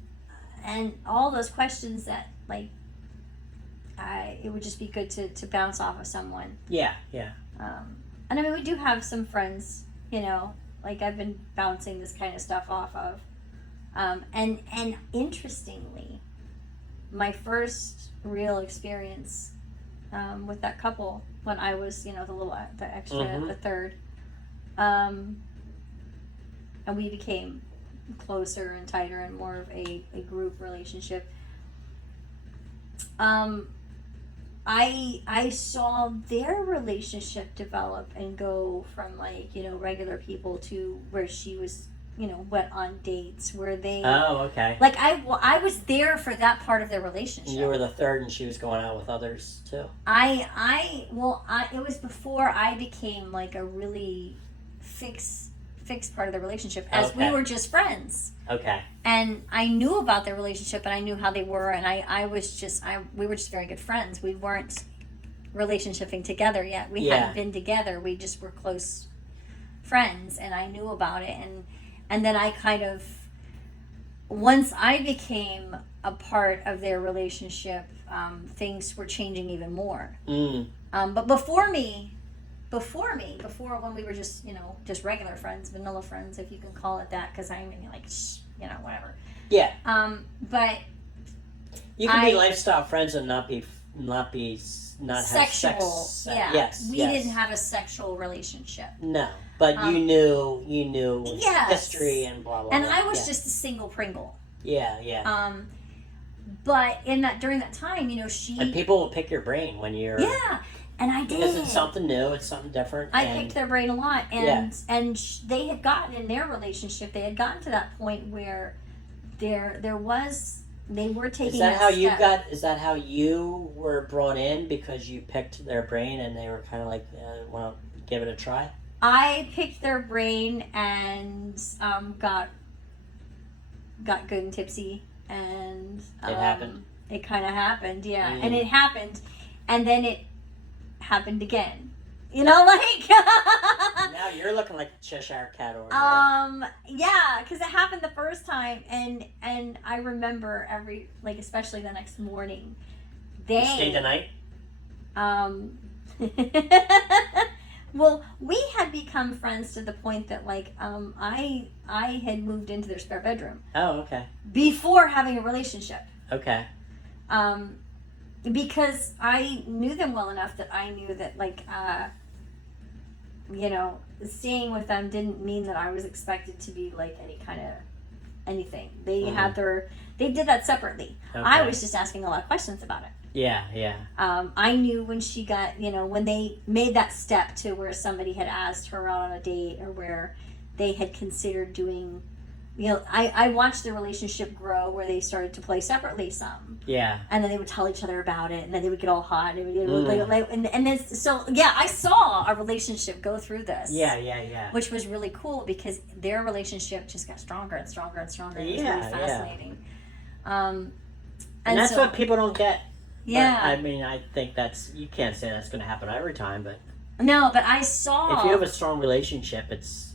all those questions that, like, it would just be good to bounce off of someone. Yeah. And I mean, we do have some friends, you know, like I've been bouncing this kind of stuff off of. And interestingly, my first real experience with that couple, when I was, you know, the extra, the third, and we became closer and tighter and more of a group relationship. I saw their relationship develop and go from, like, you know, regular people to where she was, you know, went on dates where they... Oh, okay. Like, I was there for that part of their relationship. You were the third and she was going out with others, too? It was before I became, like, a really fixed part of the relationship, as we were just friends. Okay. And I knew about their relationship, and I knew how they were, and we were just very good friends. We weren't relationshiping together yet. We hadn't been together. We just were close friends, and I knew about it. And then I kind of, once I became a part of their relationship, things were changing even more. But before when we were just, you know, just regular friends, vanilla friends, if you can call it that, because I mean, like, you know, whatever. Yeah. But you can be lifestyle friends and not have sexual. sex. Yeah. Yes. We didn't have a sexual relationship. No, but you knew yes. history and blah blah. And blah. I was just a single Pringle. Yeah. But during that time, you know, and people will pick your brain when you're and I did. Because it's something new, it's something different. I picked their brain a lot, and they had gotten in their relationship. They had gotten to that point where they were taking. Is that how you were brought in, because you picked their brain and they were kind of like, well, give it a try? I picked their brain and got good and tipsy, and it happened. It kind of happened, yeah, and it happened, and then it happened again. You know, like. Now you're looking like a Cheshire cat over there. Yeah, because it happened the first time, and I remember especially the next morning. You stayed the night? Well, we had become friends to the point that, like, I had moved into their spare bedroom. Oh, okay. Before having a relationship. Okay. Because I knew them well enough that I knew that, like, you know, staying with them didn't mean that I was expected to be, like, any kind of anything. They they did that separately. Okay. I was just asking a lot of questions about it. Yeah. I knew when she got, you know, when they made that step to where somebody had asked her out on a date, or where they had considered doing, you know, I watched their relationship grow, where they started to play separately some. Yeah. And then they would tell each other about it, and then they would get all hot, and I saw a relationship go through this. Yeah. Which was really cool, because their relationship just got stronger and stronger and stronger. And it was really fascinating. And that's what people don't get. Yeah. But, I mean, I think you can't say that's going to happen every time, but. No, but I saw. If you have a strong relationship, it's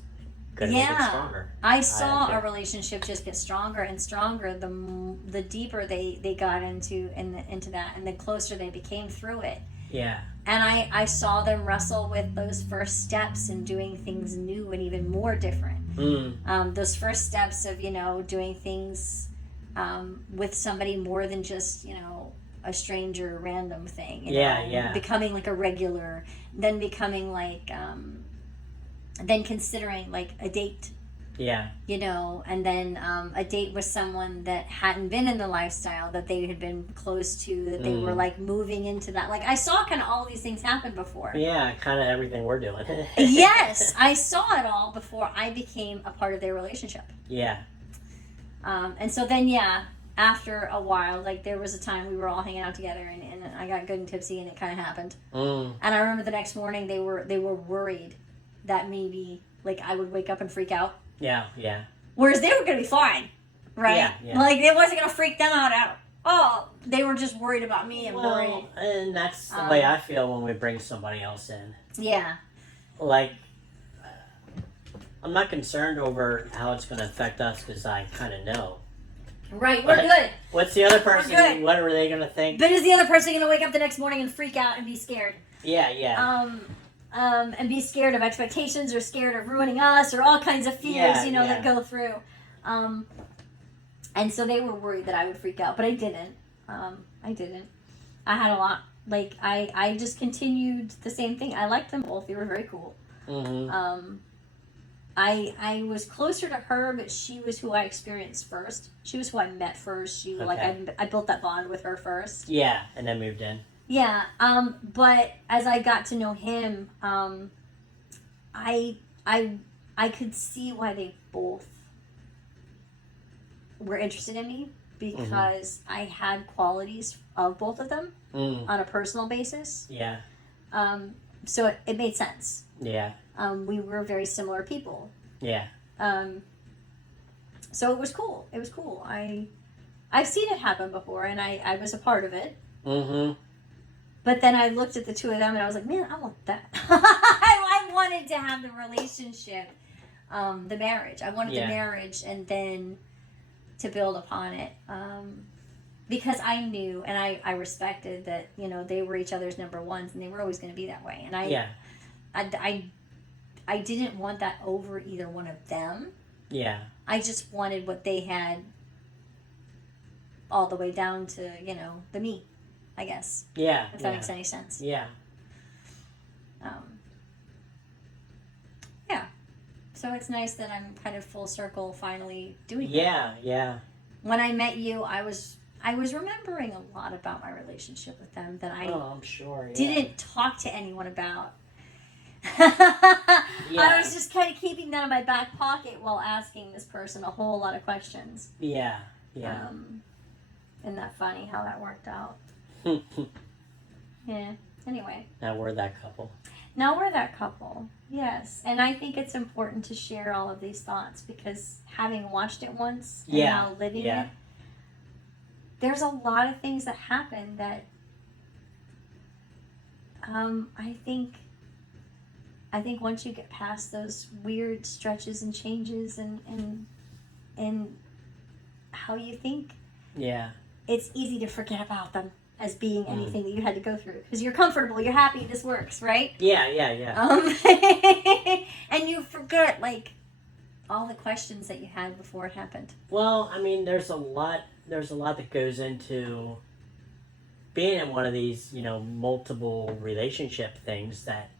going to make it stronger. I saw a relationship just get stronger and stronger the deeper they got into that, and the closer they became through it. Yeah. And I saw them wrestle with those first steps and doing things new and even more different. Those first steps of, you know, doing things with somebody more than just, you know, a stranger random thing. You Yeah, know? yeah. Becoming like a regular, then becoming like, then considering like a date. Yeah. You know, and then a date with someone that hadn't been in the lifestyle that they had been close to, that they were like moving into that. Like I saw kind of all these things happen before. Yeah, kind of everything we're doing. Yes, I saw it all before I became a part of their relationship. Yeah. And so then, yeah, after a while, like there was a time we were all hanging out together, and I got good and tipsy, and it kind of happened. And I remember the next morning they were worried that maybe like I would wake up and freak out. Yeah, yeah. Whereas they were gonna be fine, right? Yeah, yeah. Like it wasn't gonna freak them out at all. They were just worried about me and worried. And that's the way I feel when we bring somebody else in. Yeah. Like, I'm not concerned over how it's going to affect us because I kind of know. Right, we're good. What's the other person? good. What are they going to think? But is the other person gonna wake up the next morning and freak out and be scared? Yeah, yeah. And be scared of expectations or scared of ruining us or all kinds of fears, that go through. And so they were worried that I would freak out, but I didn't. I didn't. I had a lot. Like, I just continued the same thing. I liked them both. They were very cool. Mm-hmm. I was closer to her, but she was who I experienced first. She was who I met first. I built that bond with her first. Yeah, and then moved in. Yeah, but as I got to know him, I could see why they both were interested in me because I had qualities of both of them on a personal basis. Yeah. So it made sense. Yeah. We were very similar people. Yeah. So it was cool. It was cool. I've seen it happen before, and I was a part of it. Mm-hmm. But then I looked at the two of them and I was like, man, I want that. I wanted to have the relationship, the marriage. I wanted the marriage and then to build upon it. Because I knew and I respected that, they were each other's number ones and they were always going to be that way. And I didn't want that over either one of them. Yeah. I just wanted what they had all the way down to, the me. I guess. Yeah. If that makes any sense. Yeah. Yeah. So it's nice that I'm kind of full circle finally doing that. that. Yeah. When I met you, I was remembering a lot about my relationship with them that I'm sure. Yeah. didn't talk to anyone about. I was just kind of keeping that in my back pocket while asking this person a whole lot of questions. Yeah. Yeah. Isn't that funny how that worked out? Yeah. Anyway. Now we're that couple. Yes. And I think it's important to share all of these thoughts because having watched it once and now living it, there's a lot of things that happen that I think once you get past those weird stretches and changes and how you think, it's easy to forget about them as being anything that you had to go through because you're comfortable, you're happy, this works, right? Yeah. And you forget like all the questions that you had before it happened. Well, I mean, there's a lot that goes into being in one of these, multiple relationship things that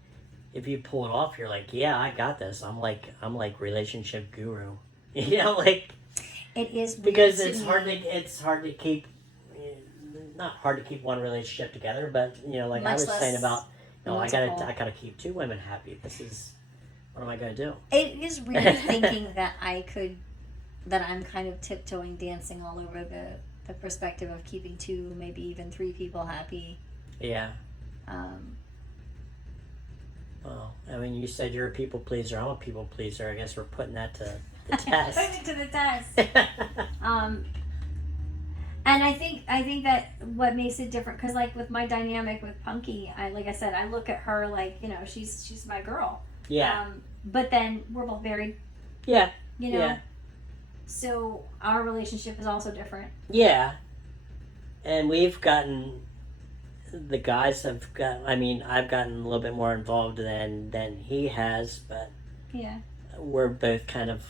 if you pull it off, you're like, yeah, I got this. I'm like relationship guru. Like it is because it's hard to keep. Not hard to keep one relationship together, but like I was saying about, I gotta keep two women happy. What am I gonna do? It is really thinking that I'm kind of tiptoeing, dancing all over the perspective of keeping two, maybe even three people happy. Yeah. Well, I mean, you said you're a people pleaser. I'm a people pleaser. I guess we're putting that to the test. Putting it to the test. And I think that what makes it different, because like with my dynamic with Punky, I look at her like, she's my girl. Yeah. But then we're both married. Yeah. Yeah. So our relationship is also different. Yeah. And the guys have got, I've gotten a little bit more involved than he has, but yeah, we're both kind of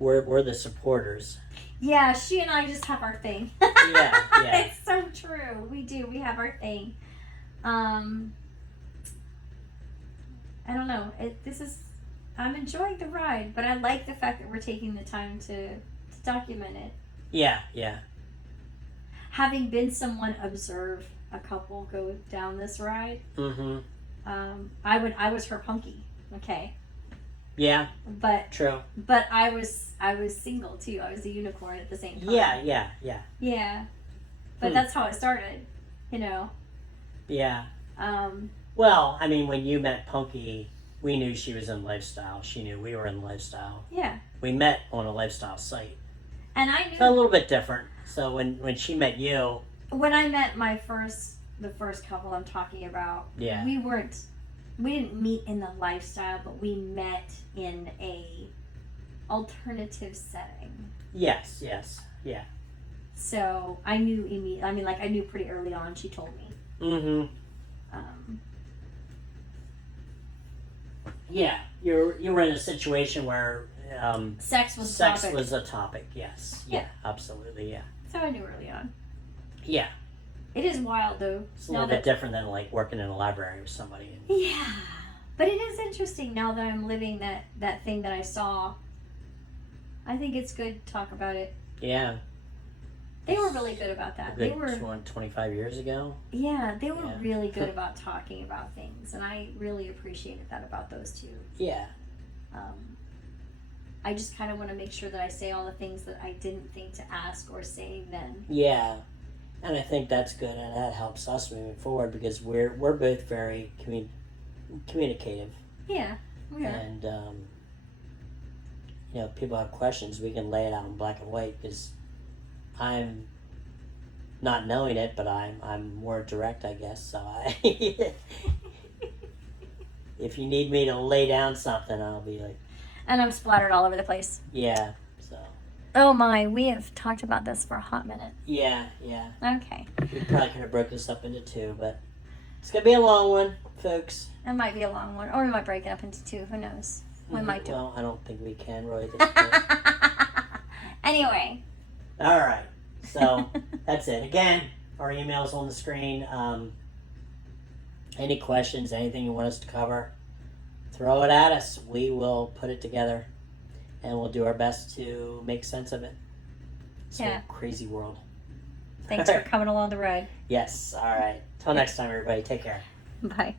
we're the supporters. Yeah, she and I just have our thing. Yeah. It's so true. We do. We have our thing. I don't know. I'm enjoying the ride, but I like the fact that we're taking the time to document it. Yeah. Having been someone observe a couple go down this ride, Mm-hmm. I was her punky, okay, Yeah. but True. I was single too. I was a unicorn at the same time. Yeah. Yeah, but Hmm. that's how it started, you know. Yeah. Um, Well, I mean, when you met Punky, we knew she was in lifestyle. She knew we were in lifestyle. yeah, We met on a lifestyle site. and I knew So a little bit different. So when she met you, when I met the first couple I'm talking about, Yeah. we didn't meet in the lifestyle, but we met in a alternative setting. yes. Yeah. So I knew I knew pretty early on. She told me. Mm-hmm. Um, Yeah. You were in a situation where sex was a sex topic. was a topic. Yes. Yeah. Absolutely. Yeah. So I knew early on. Yeah. It is wild though. It's a little bit different than like working in a library with somebody. Yeah, but it is interesting now that I'm living that thing that I saw. I think it's good to talk about it. Yeah. They were really good about that. They were 25 years ago. Yeah, they were Yeah. really good about talking about things, and I really appreciated that about those two. Yeah. I just kind of want to make sure that I say all the things that I didn't think to ask or say then. Yeah. And I think that's good, and that helps us moving forward because we're both very communicative, Yeah, we are. and if people have questions, we can lay it out in black and white. Because I'm not knowing it, but I'm more direct, I guess. So if you need me to lay down something, I'll be like, And I'm splattered all over the place. yeah. So Oh my, we have talked about this for a hot minute. yeah. Okay. We probably could have broke this up into two, but it's gonna be a long one, folks. It might be a long one, or we might break it up into two. Who knows? We might do. Well, I don't think we can really. At this point. Anyway. All right, so that's it. Again, our email's on the screen. Any questions, anything you want us to cover, throw it at us. We will put it together, and we'll do our best to make sense of it. It's a crazy world. Thanks for coming along the ride. Yes. All right. Till next time, everybody. Take care. Bye.